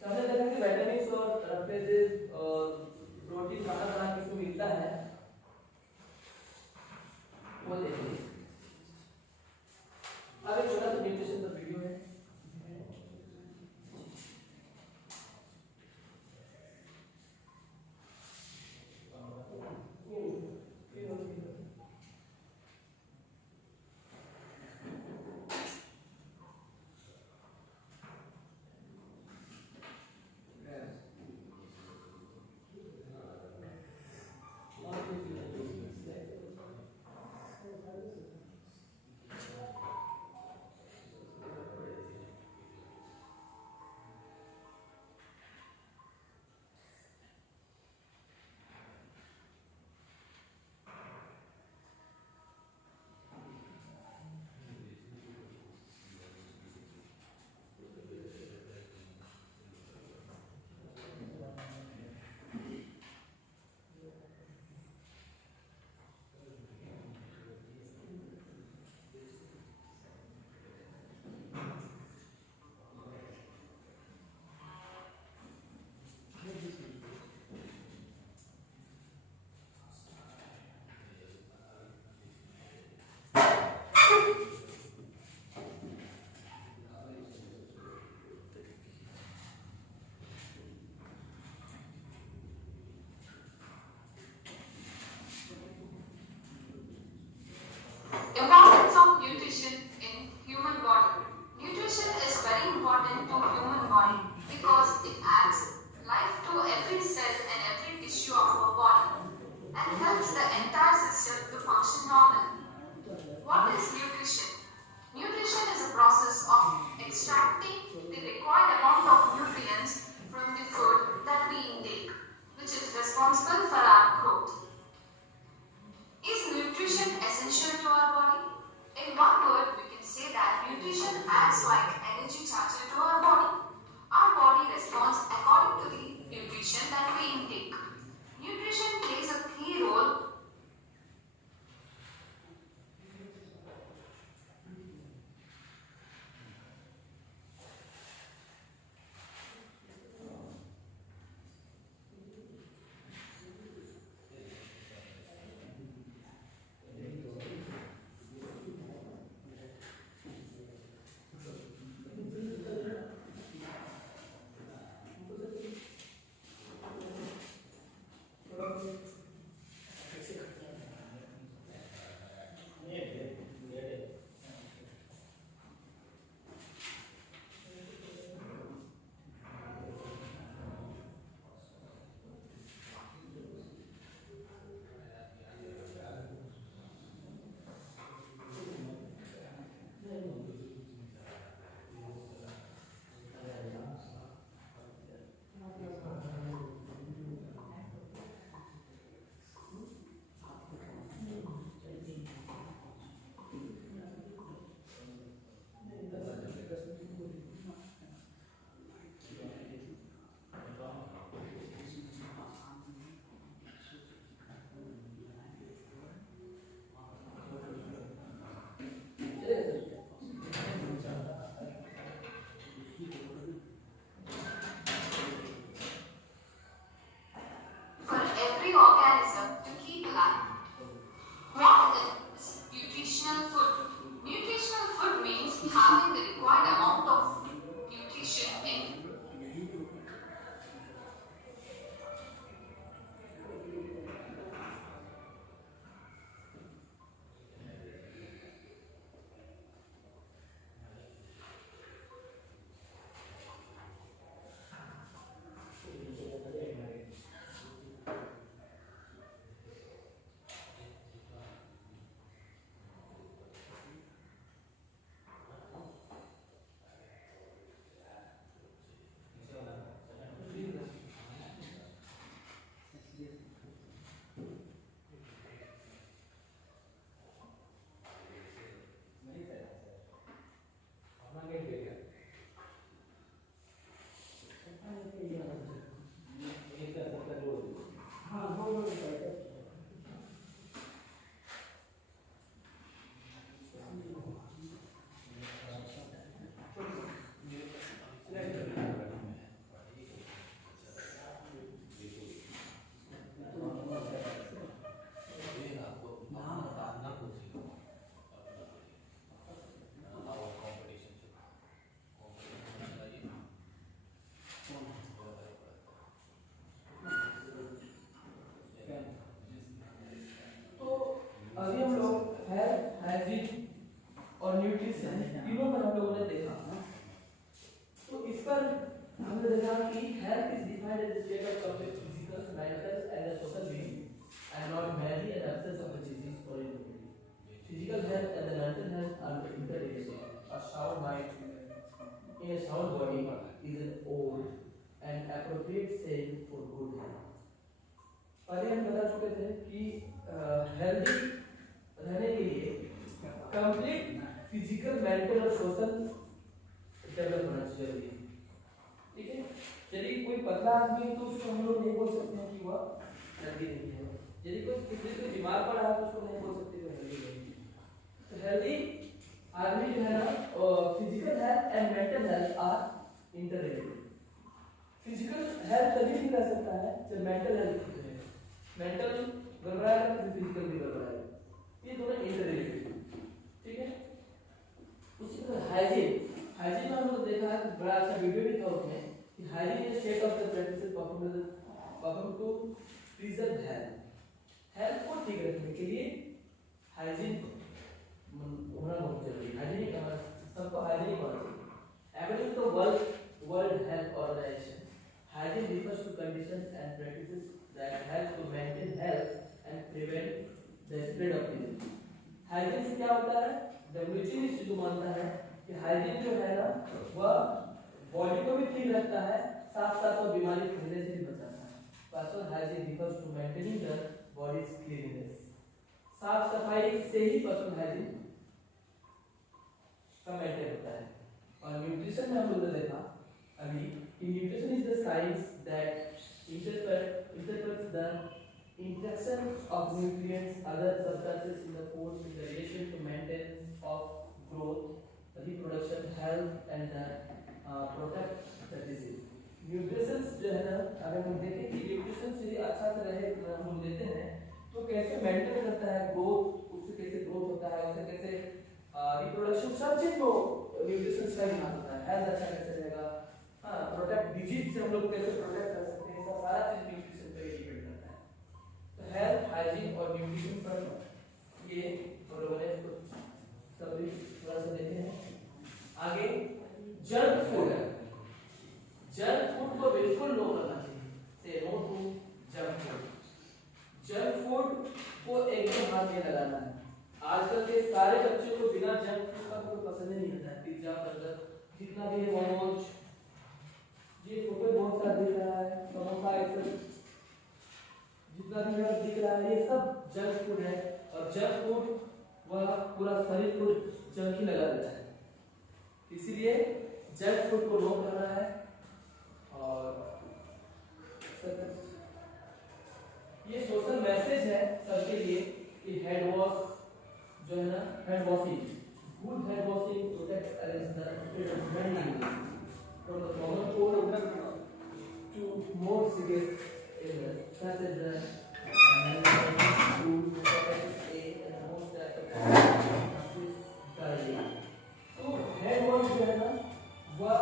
तो हमने देखा कि विटामिन्स और रेफ्रिजरेशन और प्रोटीन कहाँ किसको मिलता है वो देखिए। अब एक छोटा सा न्यूट्रिशन का वीडियो है। हेल्दी रहने के लिए कंप्लीट फिजिकल, मेंटल और सोशल डेवलप होना चाहिए। ठीक है, यदि कोई पतला आदमी है तो उसको हम लोग नहीं बोल सकते हैं कि वह हेल्दी नहीं है। यदि कोई किसी को बीमार पड़ा है तो उसको नहीं बोल सकते कि हेल्दी नहीं है। तो हेल्दी आदमी जो है ना, physical health and mental health are interrelated. Physical health तभी भी रह सकता है जब मेंटल हेल्थ ठीक रहे। मेंटल गड़बड़ाएगा तो फिजिकल भी गड़बड़ाएगा, ये दोनों इंटररिलेटेड। ठीक है, उसी तरह हाइजीन में हम लोग देखा है, बड़ा अच्छा वीडियो भी था उसमें कि hygiene is state of the practices perform to preserve health को ठीक रखने के लिए हाइजीन होना बहुत जरूरी है। हाइजीन सबको हाइजीन होना चाहिए। According to World Health Organization, hygiene refers to conditions and practices that help to maintain health and prevent the spread of disease. Hygiene से क्या होता है? WHO जो मानता है कि हाइजीन जो है ना वह बॉडी को भी ठीक रखता है, साथ साथ वो बीमारी फैलने से भी बचाता है। Personal hygiene refers to maintaining the body's cleanliness. साफ सफाई से ही पर्सनल हाइजीन का मेंटेन होता है। और न्यूट्रिशन में हम लोगों ने देखा अभी, nutrition is the science that interprets the interaction of nutrients, other substances in the food in relation to maintenance of growth, reproduction, health and protect the disease. Nutrition जो है ना, अगर हम देखें कि nutrition यदि अच्छा से रहे हम लेते हैं तो कैसे मेंटेन करता है ग्रोथ, उससे कैसे ग्रोथ होता है, उससे कैसे रिप्रोडक्शन, सब चीज को न्यूट्रिशन से ही होता है। हेल्थ अच्छा कैसे रहेगा, प्रोटेक्ट डिजीज से हम लोग कैसे प्रोटेक्ट कर सकते हैं, सब सारा चीज न्यूट्रिशन पे डिपेंड करता है। तो हेल्थ, हाइजीन और न्यूट्रिशन पर ये हम लोगों ने सभी थोड़ा सा देखे हैं। आगे जंक फूड है। जंक फूड को बिल्कुल नो करना चाहिए, say no to junk food. Junk food को एकदम हाथ नहीं लगाना है। आजकल के सारे बच्चों को बिना जंक फूड का कोई पसंद नहीं आता है। पिज्जा, बर्गर, जितना भी है, मोमोज, ये फोटो बहुत सारा दिख रहा है, समोसा, जितना भी है दिख रहा है, ये सब जंक फूड है। और जंक फूड वह पूरा शरीर को जंक ही लगा देता है, इसीलिए जंक फूड को नो करना है। और ये सोशल मैसेज है सबके लिए कि हैंड वॉश जो है ना, hand washing, good hand washing protect against the spread of disease from the common cold to more serious illness such as the flu, hepatitis A and most diarrhea. तो हैंड वॉश जो है ना वह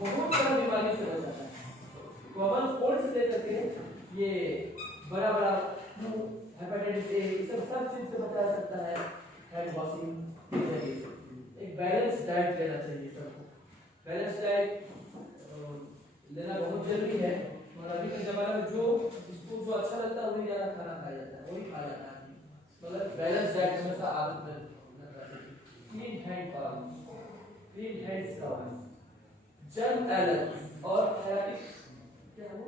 बहुत सारी बीमारियों से बचाता है। कॉमन कोल्ड से लेकर के ये बड़ा फ्लू, हेपेटाइटिस ए, सब चीज से बचा सकता है हैंड वॉशिंग के जरिए से। एक बैलेंस डाइट लेना चाहिए सबको। बैलेंस डाइट लेना बहुत जरूरी है। और अभी के जमाने में जिसको जो अच्छा लगता है वही ज्यादा खाना खाया जाता है, वही खा जाता है। मतलब बैलेंस डाइट हमेशा आदत में रखना चाहिए। Clean hand palm, clean hands का जंक एलर्जी और थेरेपी क्या हो,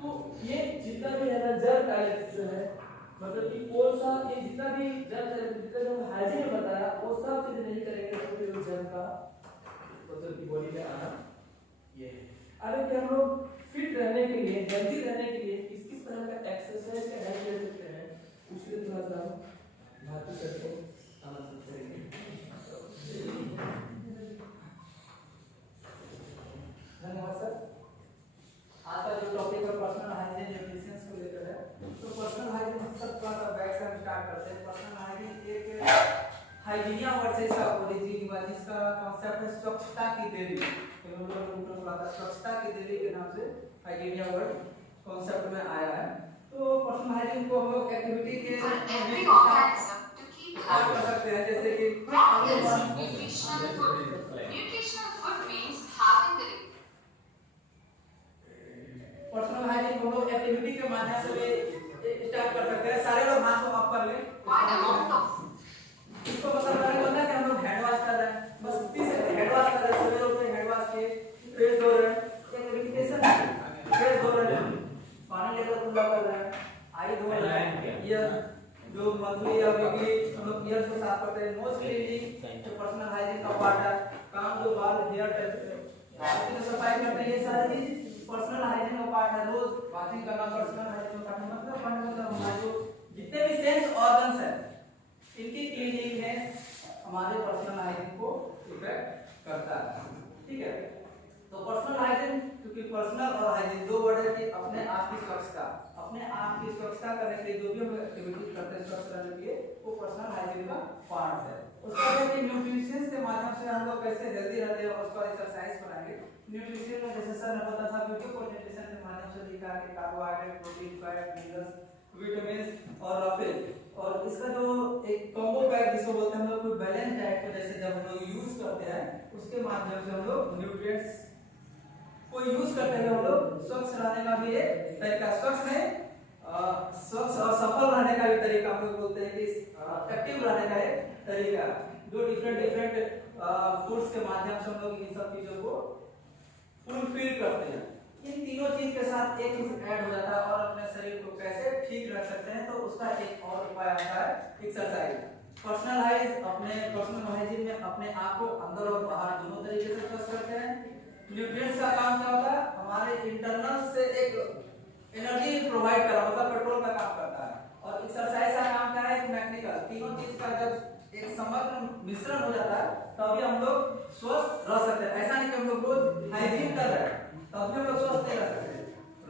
तो ये जितना भी है ना जंक एलर्जी जो है, मतलब कि कौन सा ये जितना भी जंक एलर्जी जितना जो हाइजीन में बताया वो सब चीज नहीं करेंगे तो फिर जंक का मतलब की बॉडी में आना ये है। अब कि हम लोग फिट रहने के लिए, हेल्दी रहने के लिए किस किस तरह का एक्सरसाइज का हेल्प ले सकते हैं, उसके लिए थोड़ा सा बात करते हैं, आना करेंगे। धन्यवाद सर। आज का जो टॉपिक है पर्सनल हाइजीन न्यूट्रिशन को लेकर है, तो पर्सनल हाइजीन सब का बैक से हम स्टार्ट करते हैं। पर्सनल हाइजीन एक हाइजीनिया वर्ड से इसका ओरिजिन हुआ, जिसका कॉन्सेप्ट है स्वच्छता की देवी। तो हम लोग ऊपर पढ़ा था, स्वच्छता की देवी के नाम से हाइजीनिया वर्ड कॉन्सेप्ट में आया है। तो पर्सनल हाइजीन को हम लोग एक्टिविटी के स्टार्ट कर सकते हैं, जैसे कि पर्सनल हाइजीन को लोग एक्टिविटी के माध्यम से स्टार्ट कर सकते हैं। सारे लोग हाथ को अप कर लें। इसको मतलब करना है कि हम लोग हैंड वॉश कर रहे हैं, बस 30 सेकंड हैंड वॉश कर रहे हैं। सुबह उठे हैंड वॉश किए, फेस धो रहे हैं, एक मेडिटेशन फेस धो रहे हैं, पानी लेकर कुल्ला कर रहे हैं, आई धो रहे हैं, ईयर जो मंथली या वीकली हम लोग ईयर को साफ करते हैं, नोज क्लीनिंग जो पर्सनल हाइजीन का पार्ट है, काम जो बाल हेयर की सफाई करते हैं, ये सारी चीज पर्सनल हाइजीन का पार्ट है। रोज बाथिंग करना पर्सनल हाइजीन का पार्ट है। मतलब फंडामेंटल हमारे जो जितने भी सेंस ऑर्गन्स हैं इनकी क्लीनिंग है हमारे पर्सनल हाइजीन को इफेक्ट करता है। ठीक है, तो पर्सनल हाइजीन क्योंकि पर्सनल और हाइजीन दो वर्ड है कि अपने आप की स्वच्छता, अपने आप की स्वच्छता करने के लिए जो भी हम एक्टिविटी करते हैं स्वस्थ रहने के लिए वो पर्सनल हाइजीन का पार्ट है। उसके बाद कि न्यूट्रिशन के माध्यम से हम लोग कैसे हेल्दी रहते हैं और उसका एक्सरसाइज बनाएंगे। न्यूट्रिशन में जैसे सर ने बताया था वीडियो को न्यूट्रिशन के माध्यम से दिखा कि carbohydrate, protein, fat, minerals, vitamin और रफेज, और इसका जो एक कॉम्बो पैक जिसको बोलते हैं हम लोग कोई बैलेंस डाइट को जैसे जब हम लोग यूज करते हैं उसके माध्यम से हम लोग न्यूट्रिएंट्स को यूज करते हुए हम लोग स्वस्थ रहने का भी एक तरीका, स्वस्थ है स्वस्थ और सफल रहने का भी तरीका हम लोग बोलते हैं कि एक्टिव रहने का एक तरीका जो डिफरेंट फूड्स के माध्यम से हम लोग इन सब चीजों को फुलफिल करते हैं। इन तीनों चीज के साथ एक चीज ऐड हो जाता है और अपने शरीर को कैसे ठीक रख सकते हैं, तो उसका एक और उपाय आता है एक्सरसाइज। अपने पर्सनल हाइजीन में अपने आप को अंदर और बाहर दोनों तरीके से स्वस्थ करते हैं। न्यूट्रिएंट्स का काम क्या होता है, हमारे इंटरनल से एक एनर्जी प्रोवाइड करना, मतलब पेट्रोल का काम करता है, और एक्सरसाइज का काम क्या है, मैकेनिकल। तीनों चीज का जब एक समग्र मिश्रण हो जाता है तभी हम लोग स्वस्थ रह सकते हैं। ऐसा नहीं कि हम लोग रोज हाइजीन कर रहे हैं तब भी हम लोग स्वस्थ नहीं रह सकते।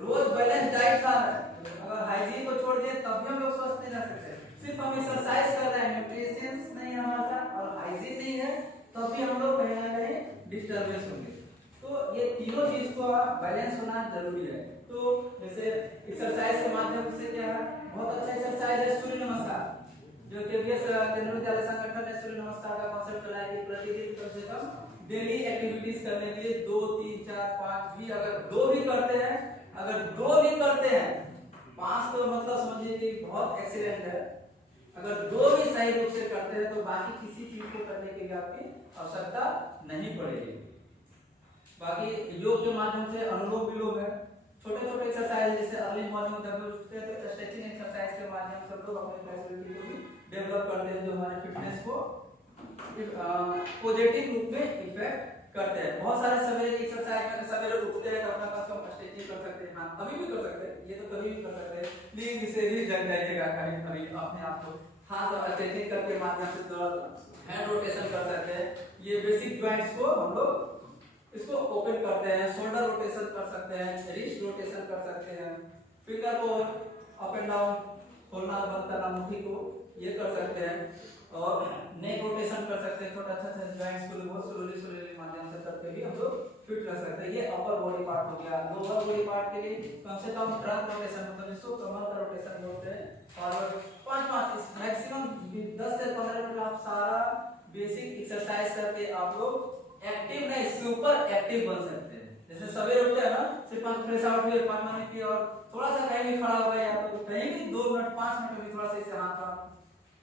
रोज बैलेंस डाइट खा रहे हैं, अगर हाइजीन को छोड़ दिए तब भी हम लोग स्वस्थ नहीं रह सकते। सिर्फ हम एक्सरसाइज कर रहे हैं, न्यूट्रिशन नहीं है हमारे साथ और हाइजीन नहीं है, तब भी हम लोग कहीं ना कहीं डिस्टर्बेंस होंगे। तो ये तीनों चीज को बैलेंस होना जरूरी है। तो जैसे एक्सरसाइज के माध्यम से क्या है, बहुत अच्छा एक्सरसाइज है सूर्य नमस्कार, जो केवीएस केंद्रीय विद्यालय संगठन ने सूर्य नमस्कार का कॉन्सेप्ट चलाया कि प्रतिदिन कम से कम डेली एक्टिविटीज करने के लिए 2, 3, 4, 5 भी, अगर 2 भी करते हैं, अगर 2 भी करते हैं, 5 तो मतलब समझिए कि बहुत एक्सीलेंट है। अगर 2 भी सही रूप से करते हैं तो बाकी किसी चीज को करने के लिए आपकी आवश्यकता नहीं पड़ेगी। बाकी योग के माध्यम से अनुलोम विलोम है, छोटे छोटे एक्सरसाइज जैसे अर्ली मॉर्निंग जब उठते हैं तो स्ट्रेचिंग एक्सरसाइज के माध्यम से लोग अपने फ्लेक्सिबिलिटी को भी डेवलप करते हैं, जो हमारे फिटनेस को पॉजिटिव रूप में इफेक्ट करते हैं। बहुत सारे सवेरे एक्सरसाइज में सवेरे उठते हैं तो अपना पास हम स्ट्रेचिंग कर सकते हैं, हाँ अभी भी कर सकते हैं, ये तो कभी भी कर सकते हैं, नींद से ही जग जाइएगा कभी अपने आप को। हाँ सब स्ट्रेचिंग करके माध्यम से थोड़ा हैंड रोटेशन कर सकते हैं, ये बेसिक जॉइंट्स को हम लोग इसको ओपन करते हैं, शोल्डर रोटेशन कर सकते हैं, रिस्ट रोटेशन कर सकते हैं, फिंगर को अप एंड डाउन खोलना बंद करना मुट्ठी को ये कर सकते हैं, और नेक रोटेशन कर सकते हैं। छोटा अच्छा जॉइंट्स को बहुत स्लोली माध्यम से करके भी हम लोग फिट रह सकते हैं। ये अपर बॉडी पार्ट हो गया। लोअर बॉडी पार्ट के लिए कम से कम ट्रंक रोटेशन, मतलब इसको कमर का रोटेशन बोलते हैं, और 5 मैक्सिमम 10 से 15 मिनट आप सारा बेसिक एक्सरसाइज करके आप लोग एक्टिव नहीं सुपर एक्टिव बन सकते हैं। जैसे सवेरे उठते हैं ना, सिर्फ फ्रेश आउट हुए 5 मिनट की और थोड़ा सा कहीं भी खड़ा हो गए या तो कहीं भी 2 मिनट 5 मिनट में थोड़ा सा इसे हाथ का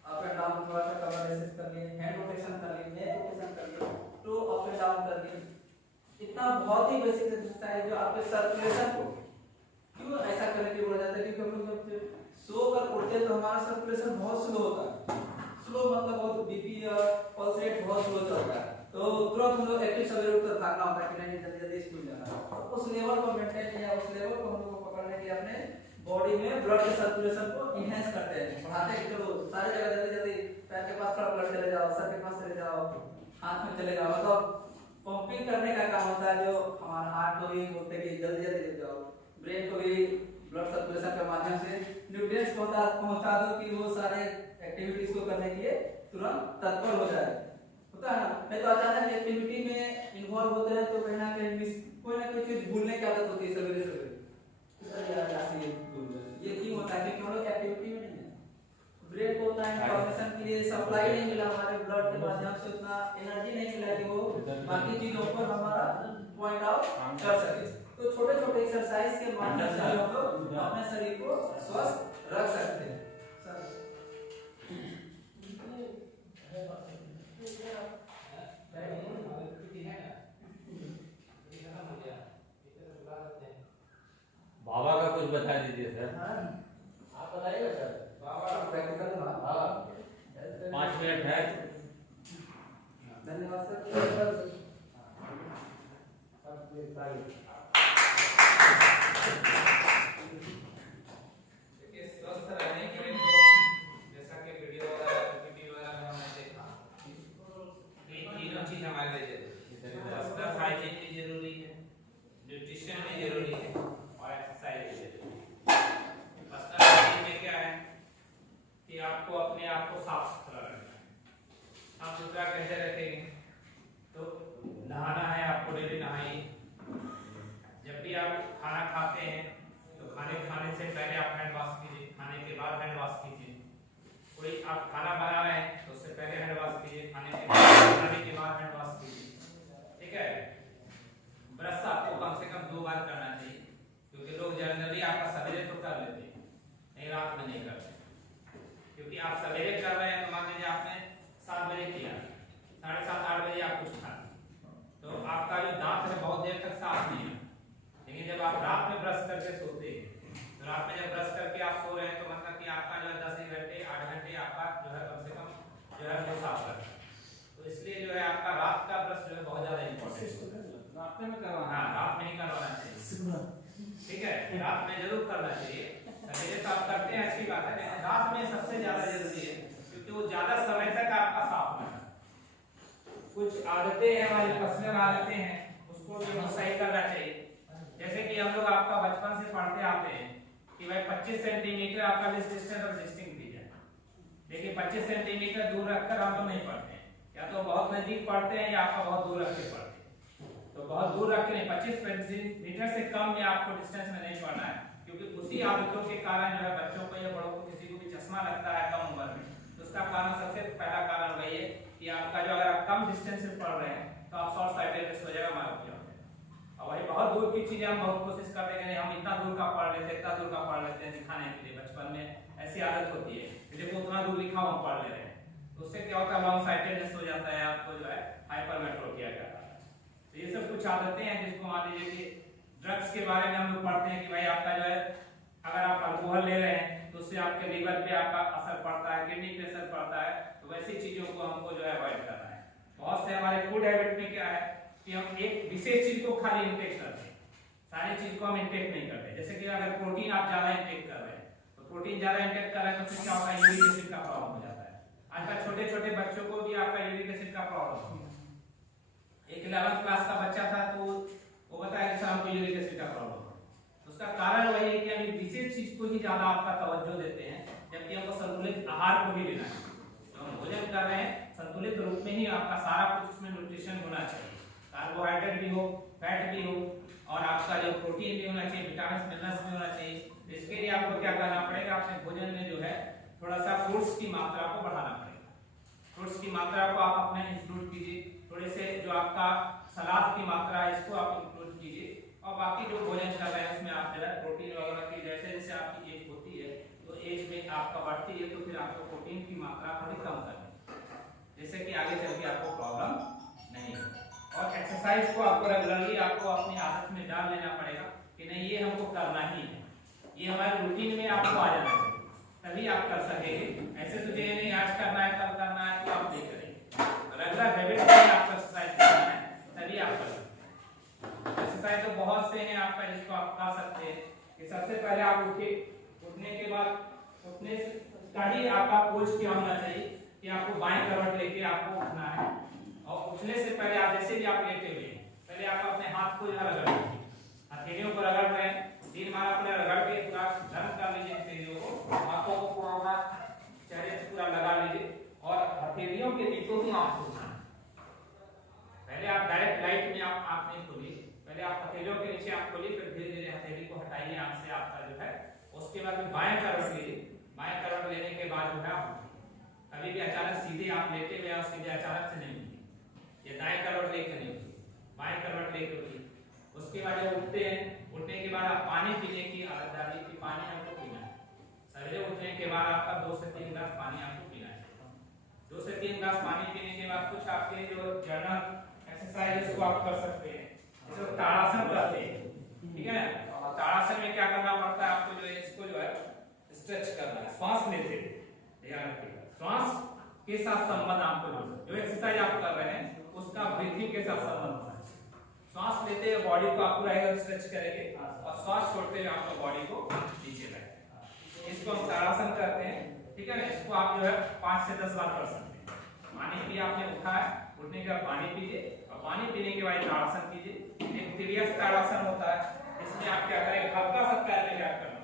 अप एंड डाउन थोड़ा सा कमर रेसेस कर लिए, हैंड रोटेशन कर लिए, नेक रोटेशन कर लिए, तो अप एंड डाउन कर लिए। इतना बहुत ही बेसिक एक्सरसाइज जो आपके सर्कुलेशन को, क्यों ऐसा करने की बोला जाता है, क्योंकि हम लोग जब सोकर उठते हैं तो हमारा सर्कुलेशन बहुत स्लो होता है। स्लो मतलब बहुत बीपी और पल्स रेट बहुत स्लो चलता है, तो तुरंत हम लोग एक्टिव सवेरे उठकर भागना होता है कि नहीं जल्दी स्कूल जाना। तो उस लेवल को मेंटेन या उस लेवल को हम लोग को पकड़ने के लिए अपने बॉडी में ब्लड के सर्कुलेशन को इनहेंस करते हैं, बढ़ाते हैं। चलो सारी जगह जल्दी पैर के पास थोड़ा ब्लड चले जाओ, सर के पास चले जाओ, हाथ में चले जाओ, मतलब पंपिंग करने का काम होता है। जो हमारा हार्ट को भी बोलते हैं कि जल्दी जाओ, ब्रेन को भी ब्लड सर्कुलेशन के माध्यम से न्यूट्रिएंट्स पहुंचा दो कि वो सारे एक्टिविटीज को करने के लिए तुरंत तत्पर हो जाए, होता है ना। नहीं तो अचानक एक्टिविटी में इन्वॉल्व होते हैं तो कहीं ना कहीं कोई ना कोई चीज भूलने की आदत होती है सवेरे ये क्यों होता है, क्योंकि हम लोग एक्टिविटी में नहीं है, ब्रेन को उतना इंफॉर्मेशन के लिए सप्लाई नहीं मिला, हमारे ब्लड के माध्यम से उतना एनर्जी नहीं मिला कि वो बाकी चीजों पर हमारा पॉइंट आउट कर सके। तो छोटे छोटे एक्सरसाइज के माध्यम से हम लोग अपने शरीर को स्वस्थ रख सकते हैं। बाबा का कुछ बता दीजिए सर। बताइएगा सर प्रैक्टिकल हाँ 5 मिनट है। धन्यवाद सर देखिए स्वस्थ रहने के लिए तो जैसा कि वीडियो वगैरह पीपीटी वगैरह में हमने देखा कि तीनों चीज हमारे लिए जरूरी है। पर्सनल हाइजीन भी जरूरी है, न्यूट्रिशन भी जरूरी है और एक्सरसाइज भी जरूरी है। पर्सनल हाइजीन में क्या है कि आपको अपने आप को साफ सुथरा रखना है। साफ सुथरा कैसे रखेंगे? तो नहाना है आपको, डेली नहाइए। जब भी आप खाना खाते हैं तो खाने से पहले आप हैंड वॉश कीजिए, खाने के बाद हैंड वॉश कीजिए। कोई आप खाना बना रहे हैं तो उससे पहले हैंड वॉश कीजिए, खाने के बाद हैंड वॉश कीजिए। ठीक है। ब्रश आपको कम से कम 2 बार करना चाहिए, क्योंकि लोग जनरली आपका सवेरे तो कर लेते हैं, नहीं रात में नहीं करते। क्योंकि आप सवेरे कर रहे हैं तो मान लीजिए आपने 7 बजे किया, 7:30 8 बजे आप कुछ खा, तो आपका जो दांत है बहुत देर तक साफ नहीं है। लेकिन जब आप रात में ब्रश करके सोते हैं तो रात में जब ब्रश करके आप सो रहे हैं तो मतलब कि आपका जो है 10 घंटे 8 घंटे आपका जो है कम से कम जो है वो साफ रहता है। तो इसलिए जो है आपका रात का ब्रश जो है बहुत ज्यादा इंपॉर्टेंट है। रात में करवाना हाँ, रात में ही करवाना चाहिए। ठीक है, रात में जरूर करना चाहिए। सवेरे तो आप करते हैं, अच्छी बात है, लेकिन रात में सबसे ज्यादा जरूरी है, क्योंकि वो ज्यादा समय तक आपका साफ रहता है। कुछ आदतें हैं हमारी, पर्सनल आदतें हैं, उसको भी सही करना चाहिए। जैसे कि हम लोग आपका बचपन से पढ़ते आते हैं कि भाई 25 सेंटीमीटर आपका डिस्टेंस और डिस्टिंग दी जाए। देखिए 25 सेंटीमीटर दूर रखकर हम लोग नहीं पढ़ते हैं, या तो बहुत नजदीक पढ़ते हैं या आपका बहुत दूर रख के पढ़ते हैं। तो बहुत दूर रख के नहीं, 25 सेंटीमीटर से कम में आपको डिस्टेंस में नहीं पढ़ना है, क्योंकि उसी आदतों के कारण जो है बच्चों को या बड़ों को किसी को भी चश्मा लगता है कम उम्र में। तो उसका कारण सबसे पहला कारण वही है कि आपका जो अगर आप कम डिस्टेंस से पढ़ रहे हैं तो आप शॉर्ट साइटेडनेस हो जाएगा, माइयोपिया। और वही बहुत दूर की चीजें हम बहुत कोशिश करते हैं, हम इतना दूर का पढ़ लेते हैं, इतना दूर का पढ़ लेते हैं दिखाने के लिए। बचपन में ऐसी आदत होती है कि देखो उतना दूर लिखा हम पढ़ ले रहे हैं, तो उससे क्या होता है लॉन्ग साइटेडनेस हो जाता है, आपको जो है हाइपरमेट्रोपिया कहता है। तो ये सब कुछ आदतें हैं जिसको मान लीजिए कि ड्रग्स के बारे में हम लोग पढ़ते हैं कि भाई आपका जो है अगर आप अल्कोहल ले रहे हैं तो उससे आपके लीवर पे आपका असर पड़ता है, किडनी पे असर पड़ता है। तो वैसी चीजों को हमको जो है अवॉइड करना है। बहुत से हमारे फूड हैबिट में क्या है कि हम एक विशेष चीज को खाली इंटेक करते हैं, सारी चीज को हम इंटेक नहीं करते। जैसे कि अगर प्रोटीन आप ज्यादा इंटेक कर रहे हैं तो प्रोटीन ज्यादा इंटेक कर रहे हैं तो फिर क्या होगा, यूरिक एसिड का प्रॉब्लम हो जाता है। आजकल छोटे छोटे बच्चों को भी आपका यूरिक एसिड का प्रॉब्लम हो गया। एक 11th क्लास का बच्चा था तो वो बताया कि सर हमको यूरिक एसिड का प्रॉब्लम है। उसका कारण वही है कि हम एक विशेष चीज को ही ज्यादा आपका तवज्जो देते हैं, जबकि हमको संतुलित आहार को भी लेना है। जो हम भोजन कर रहे हैं संतुलित रूप में ही आपका सारा कुछ उसमें न्यूट्रिशन होना चाहिए, कार्बोहाइड्रेट भी हो, फैट भी हो, और आपका जो प्रोटीन भी होना चाहिए, विटामिन मिनरल्स भी होना चाहिए। तो इसके लिए आपको क्या करना पड़ेगा, अपने भोजन में जो है थोड़ा सा फ्रूट्स की मात्रा को बढ़ाना पड़ेगा। फ्रूट्स की मात्रा को आप अपने इंक्लूड कीजिए, थोड़े से जो आपका सलाद की मात्रा है इसको आप इंक्लूड कीजिए, और बाकी जो भोजन कर रहे हैं उसमें आप जो है प्रोटीन वगैरह की जैसे जैसे आपकी एज होती है तो एज में आपका बढ़ती है तो फिर आपको प्रोटीन की मात्रा थोड़ी कम करनी है, जिससे कि आगे चल के आपको प्रॉब्लम नहीं हो। और एक्सरसाइज को आपको रेगुलरली आपको अपनी आदत में डाल लेना पड़ेगा कि नहीं ये हमको करना ही है, ये हमारे रूटीन में आपको आ जाना चाहिए, तभी आप कर सकेंगे। ऐसे सोचिए नहीं आज करना है कल करना है तो आप नहीं करेंगे। रेगुलर हैबिट में आपको एक्सरसाइज करना है तभी आप कर सकते। एक्सरसाइज तो बहुत से हैं आपका जिसको आप कर सकते हैं कि सबसे पहले आप उठिए, उठने के बाद उठने का ही आपका पोज क्या होना चाहिए कि आपको बाएं करवट लेके आपको उठना है, और उठने से पहले आप जैसे भी आप लेटे हुए हैं पहले आप अपने हाथ को यहाँ रगड़ लीजिए, हथेलियों पर रगड़ रहे हैं 3 बार अपने रगड़ के पूरा गर्म कर लीजिए हथेलियों को, हाथों को पूरा चेहरे से पूरा लगा लीजिए, और हथेलियों के नीचे ही आंख खोलना है। पहले आप डायरेक्ट लाइट में आप आंख नहीं खोलिए, पहले आप हथेलियों के नीचे आंख खोलिए, फिर धीरे धीरे हथेली को हटाइए आंख से आपका जो है। उसके बाद बाएं करवट लीजिए, बाएं करवट लेने के बाद जो है कभी भी अचानक सीधे आप लेटे हुए और सीधे अचानक से नहीं उठिए, ये दाएं करवट लेकर नहीं उठिए, बाएं करवट लेकर उठिए। उसके बाद जब उठते हैं, उठने के बाद आप पानी पीने की आदत डालिए कि पानी हमको पीना है। सवेरे उठने के बाद आपका 2 से 3 गिलास पानी आपको पीना है। 2 से 3 गिलास पानी पीने के बाद कुछ आपके जो जर्नल एक्सरसाइज उसको आप कर सकते हैं, जैसे ताड़ासन करते हैं, ठीक है। ताड़ासन में क्या करना पड़ता है आपको, जो है इसको जो है स्ट्रेच करना है श्वास लेते हुए, ध्यान रखिएगा श्वास के साथ संबंध आपको जो एक्सरसाइज आप कर रहे हैं उसका ब्रीथिंग के साथ संबंध होना चाहिए। श्वास लेते हुए बॉडी को आप पूरा एकदम स्ट्रेच करेंगे और श्वास छोड़ते हुए आपका बॉडी को नीचे लाएंगे। इसको हम ताड़ासन करते हैं, ठीक है ना। इसको आप जो है 5 से 10 बार कर सकते हैं। पानी पिए, आपने उठा है, उठने के बाद पानी पीजिए और पानी पीने के बाद ताड़ासन कीजिए। एक त्रियक ताड़ासन होता है, इसमें आप क्या करेंगे, हल्का सा पैर में गैप करना,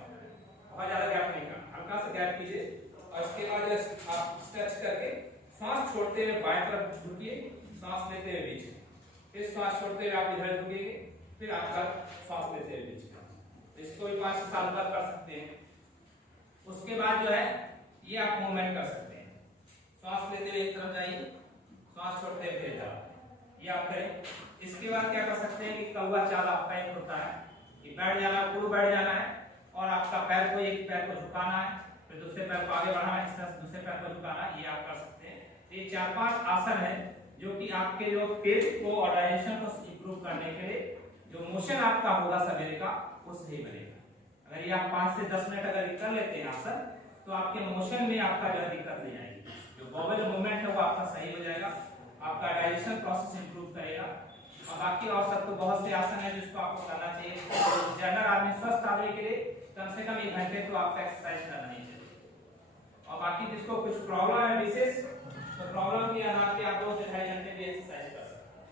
बहुत ज्यादा गैप नहीं करना, हल्का सा गैप कीजिए और इसके बाद आप स्ट्रेच करके सांस छोड़ते हुए बाएं तरफ झुकिए, सांस लेते हुए बीच, फिर सांस छोड़ते हुए आप इधर झुकेंगे, फिर आपका सांस लेते हुए बीच। इसको भी 5 से 7 बार कर सकते हैं। उसके बाद जो है ये आप मूवमेंट कर सकते हैं, सांस लेते हुए एक तरफ जाइए, सांस छोड़ते हुए फिर जाओ, ये आप करें। इसके बाद क्या कर सकते हैं कि कौवा चाल आपका एक होता है कि बैठ जाना, पूर्व बैठ जाना है और आपका पैर को, एक पैर को झुकाना है, फिर दूसरे पैर को आगे बढ़ाना है, इस तरह से दूसरे पैर को झुकाना है, ये आप कर सकते हैं। ये 4-5 आसन है जो कि आपके जो पेट को और डाइजेशन को इंप्रूव करने के लिए जो मोशन आपका होगा सवेरे का वो सही बनेगा। अगर ये आप 5 से 10 मिनट अगर कर लेते हैं आसन तो आपके मोशन में आपका जो दिक्कत नहीं आएगी, जो बॉबल मूवमेंट है वो आपका सही हो जाएगा, आपका डाइजेशन प्रोसेस इंप्रूव करेगा। और बाकी और सब तो बहुत से आसन है जिसको आपको करना चाहिए। जनरल आदमी, स्वस्थ आदमी के लिए कम से कम 1 घंटे तो आपको एक्सरसाइज करना ही चाहिए। और बाकी जिसको कुछ प्रॉब्लम है विशेष, तो प्रॉब्लम के आधार पे आप 2 से 2.5 घंटे भी एक्सरसाइज कर सकते हैं।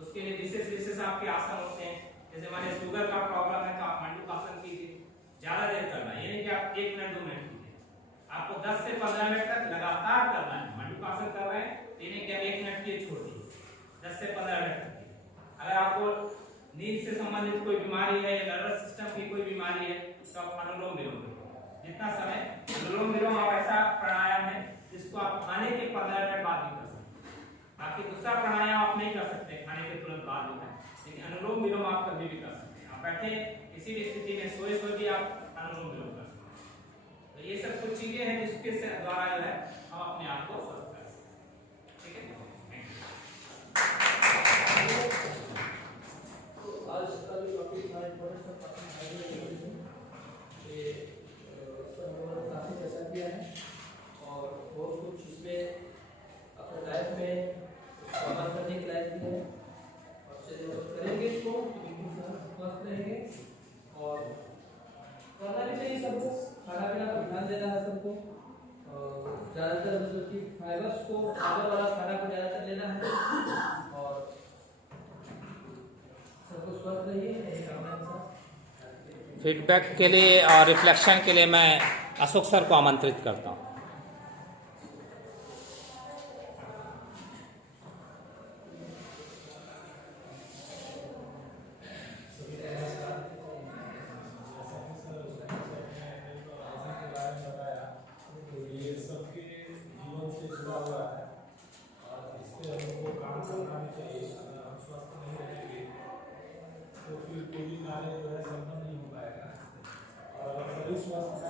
उसके लिए विशेष आपके आसन होते हैं, जैसे माने शुगर का प्रॉब्लम है तो आप मंडूकासन कीजिए, ज्यादा देर करना है, ये नहीं कि आप 1 मिनट 2 मिनट कीजिए, आपको 10 से 15 मिनट तक लगातार करना है। मंडूकासन कर रहे हैं तो ये नहीं कि आप 1 मिनट किए छोड़ दिए, 10 से 15 मिनट तक। अगर आपको नींद से संबंधित कोई बीमारी है या नर्वस सिस्टम की कोई बीमारी है तो आप अनुलोम विलोम करें। जितना समय अनुलोम विलोम आप ऐसा प्राणायाम है जिसको आप खाने के 15 मिनट बाद भी कर सकते हैं। बाकी दूसरा प्राणायाम आप नहीं कर सकते खाने के तुरंत बाद होता है, लेकिन अनुलोम विलोम आप कभी भी कर सकते हैं। आप बैठे किसी भी स्थिति में, सोए भी आप अनुलोम विलोम कर सकते हैं। तो ये सब कुछ चीजें हैं जिसके द्वारा जो है हम अपने आप को स्वस्थ कर सकते हैं। ठीक है, आज का जो टॉपिक था इम्पोर्टेंस ऑफ हाइड्रोजन, ये उस पर हम लोगों ने काफ़ी चर्चा किया है और बहुत कुछ इसमें अपने लाइफ में इस्तेमाल करने की लायक भी है और चलिए करेंगे इसको, बिल्कुल स्वस्थ रहेंगे और करना भी चाहिए सबको। खाना पीना पर ध्यान देना है सबको, ज़्यादातर मतलब कि फाइबर्स को, फाइबर वाला खाना को ज़्यादातर लेना है और सबको स्वस्थ रहिए, यही कामना के साथ। फीडबैक के लिए और रिफ्लेक्शन के लिए मैं अशोक सर को आमंत्रित करता हूँ। स्वस्थ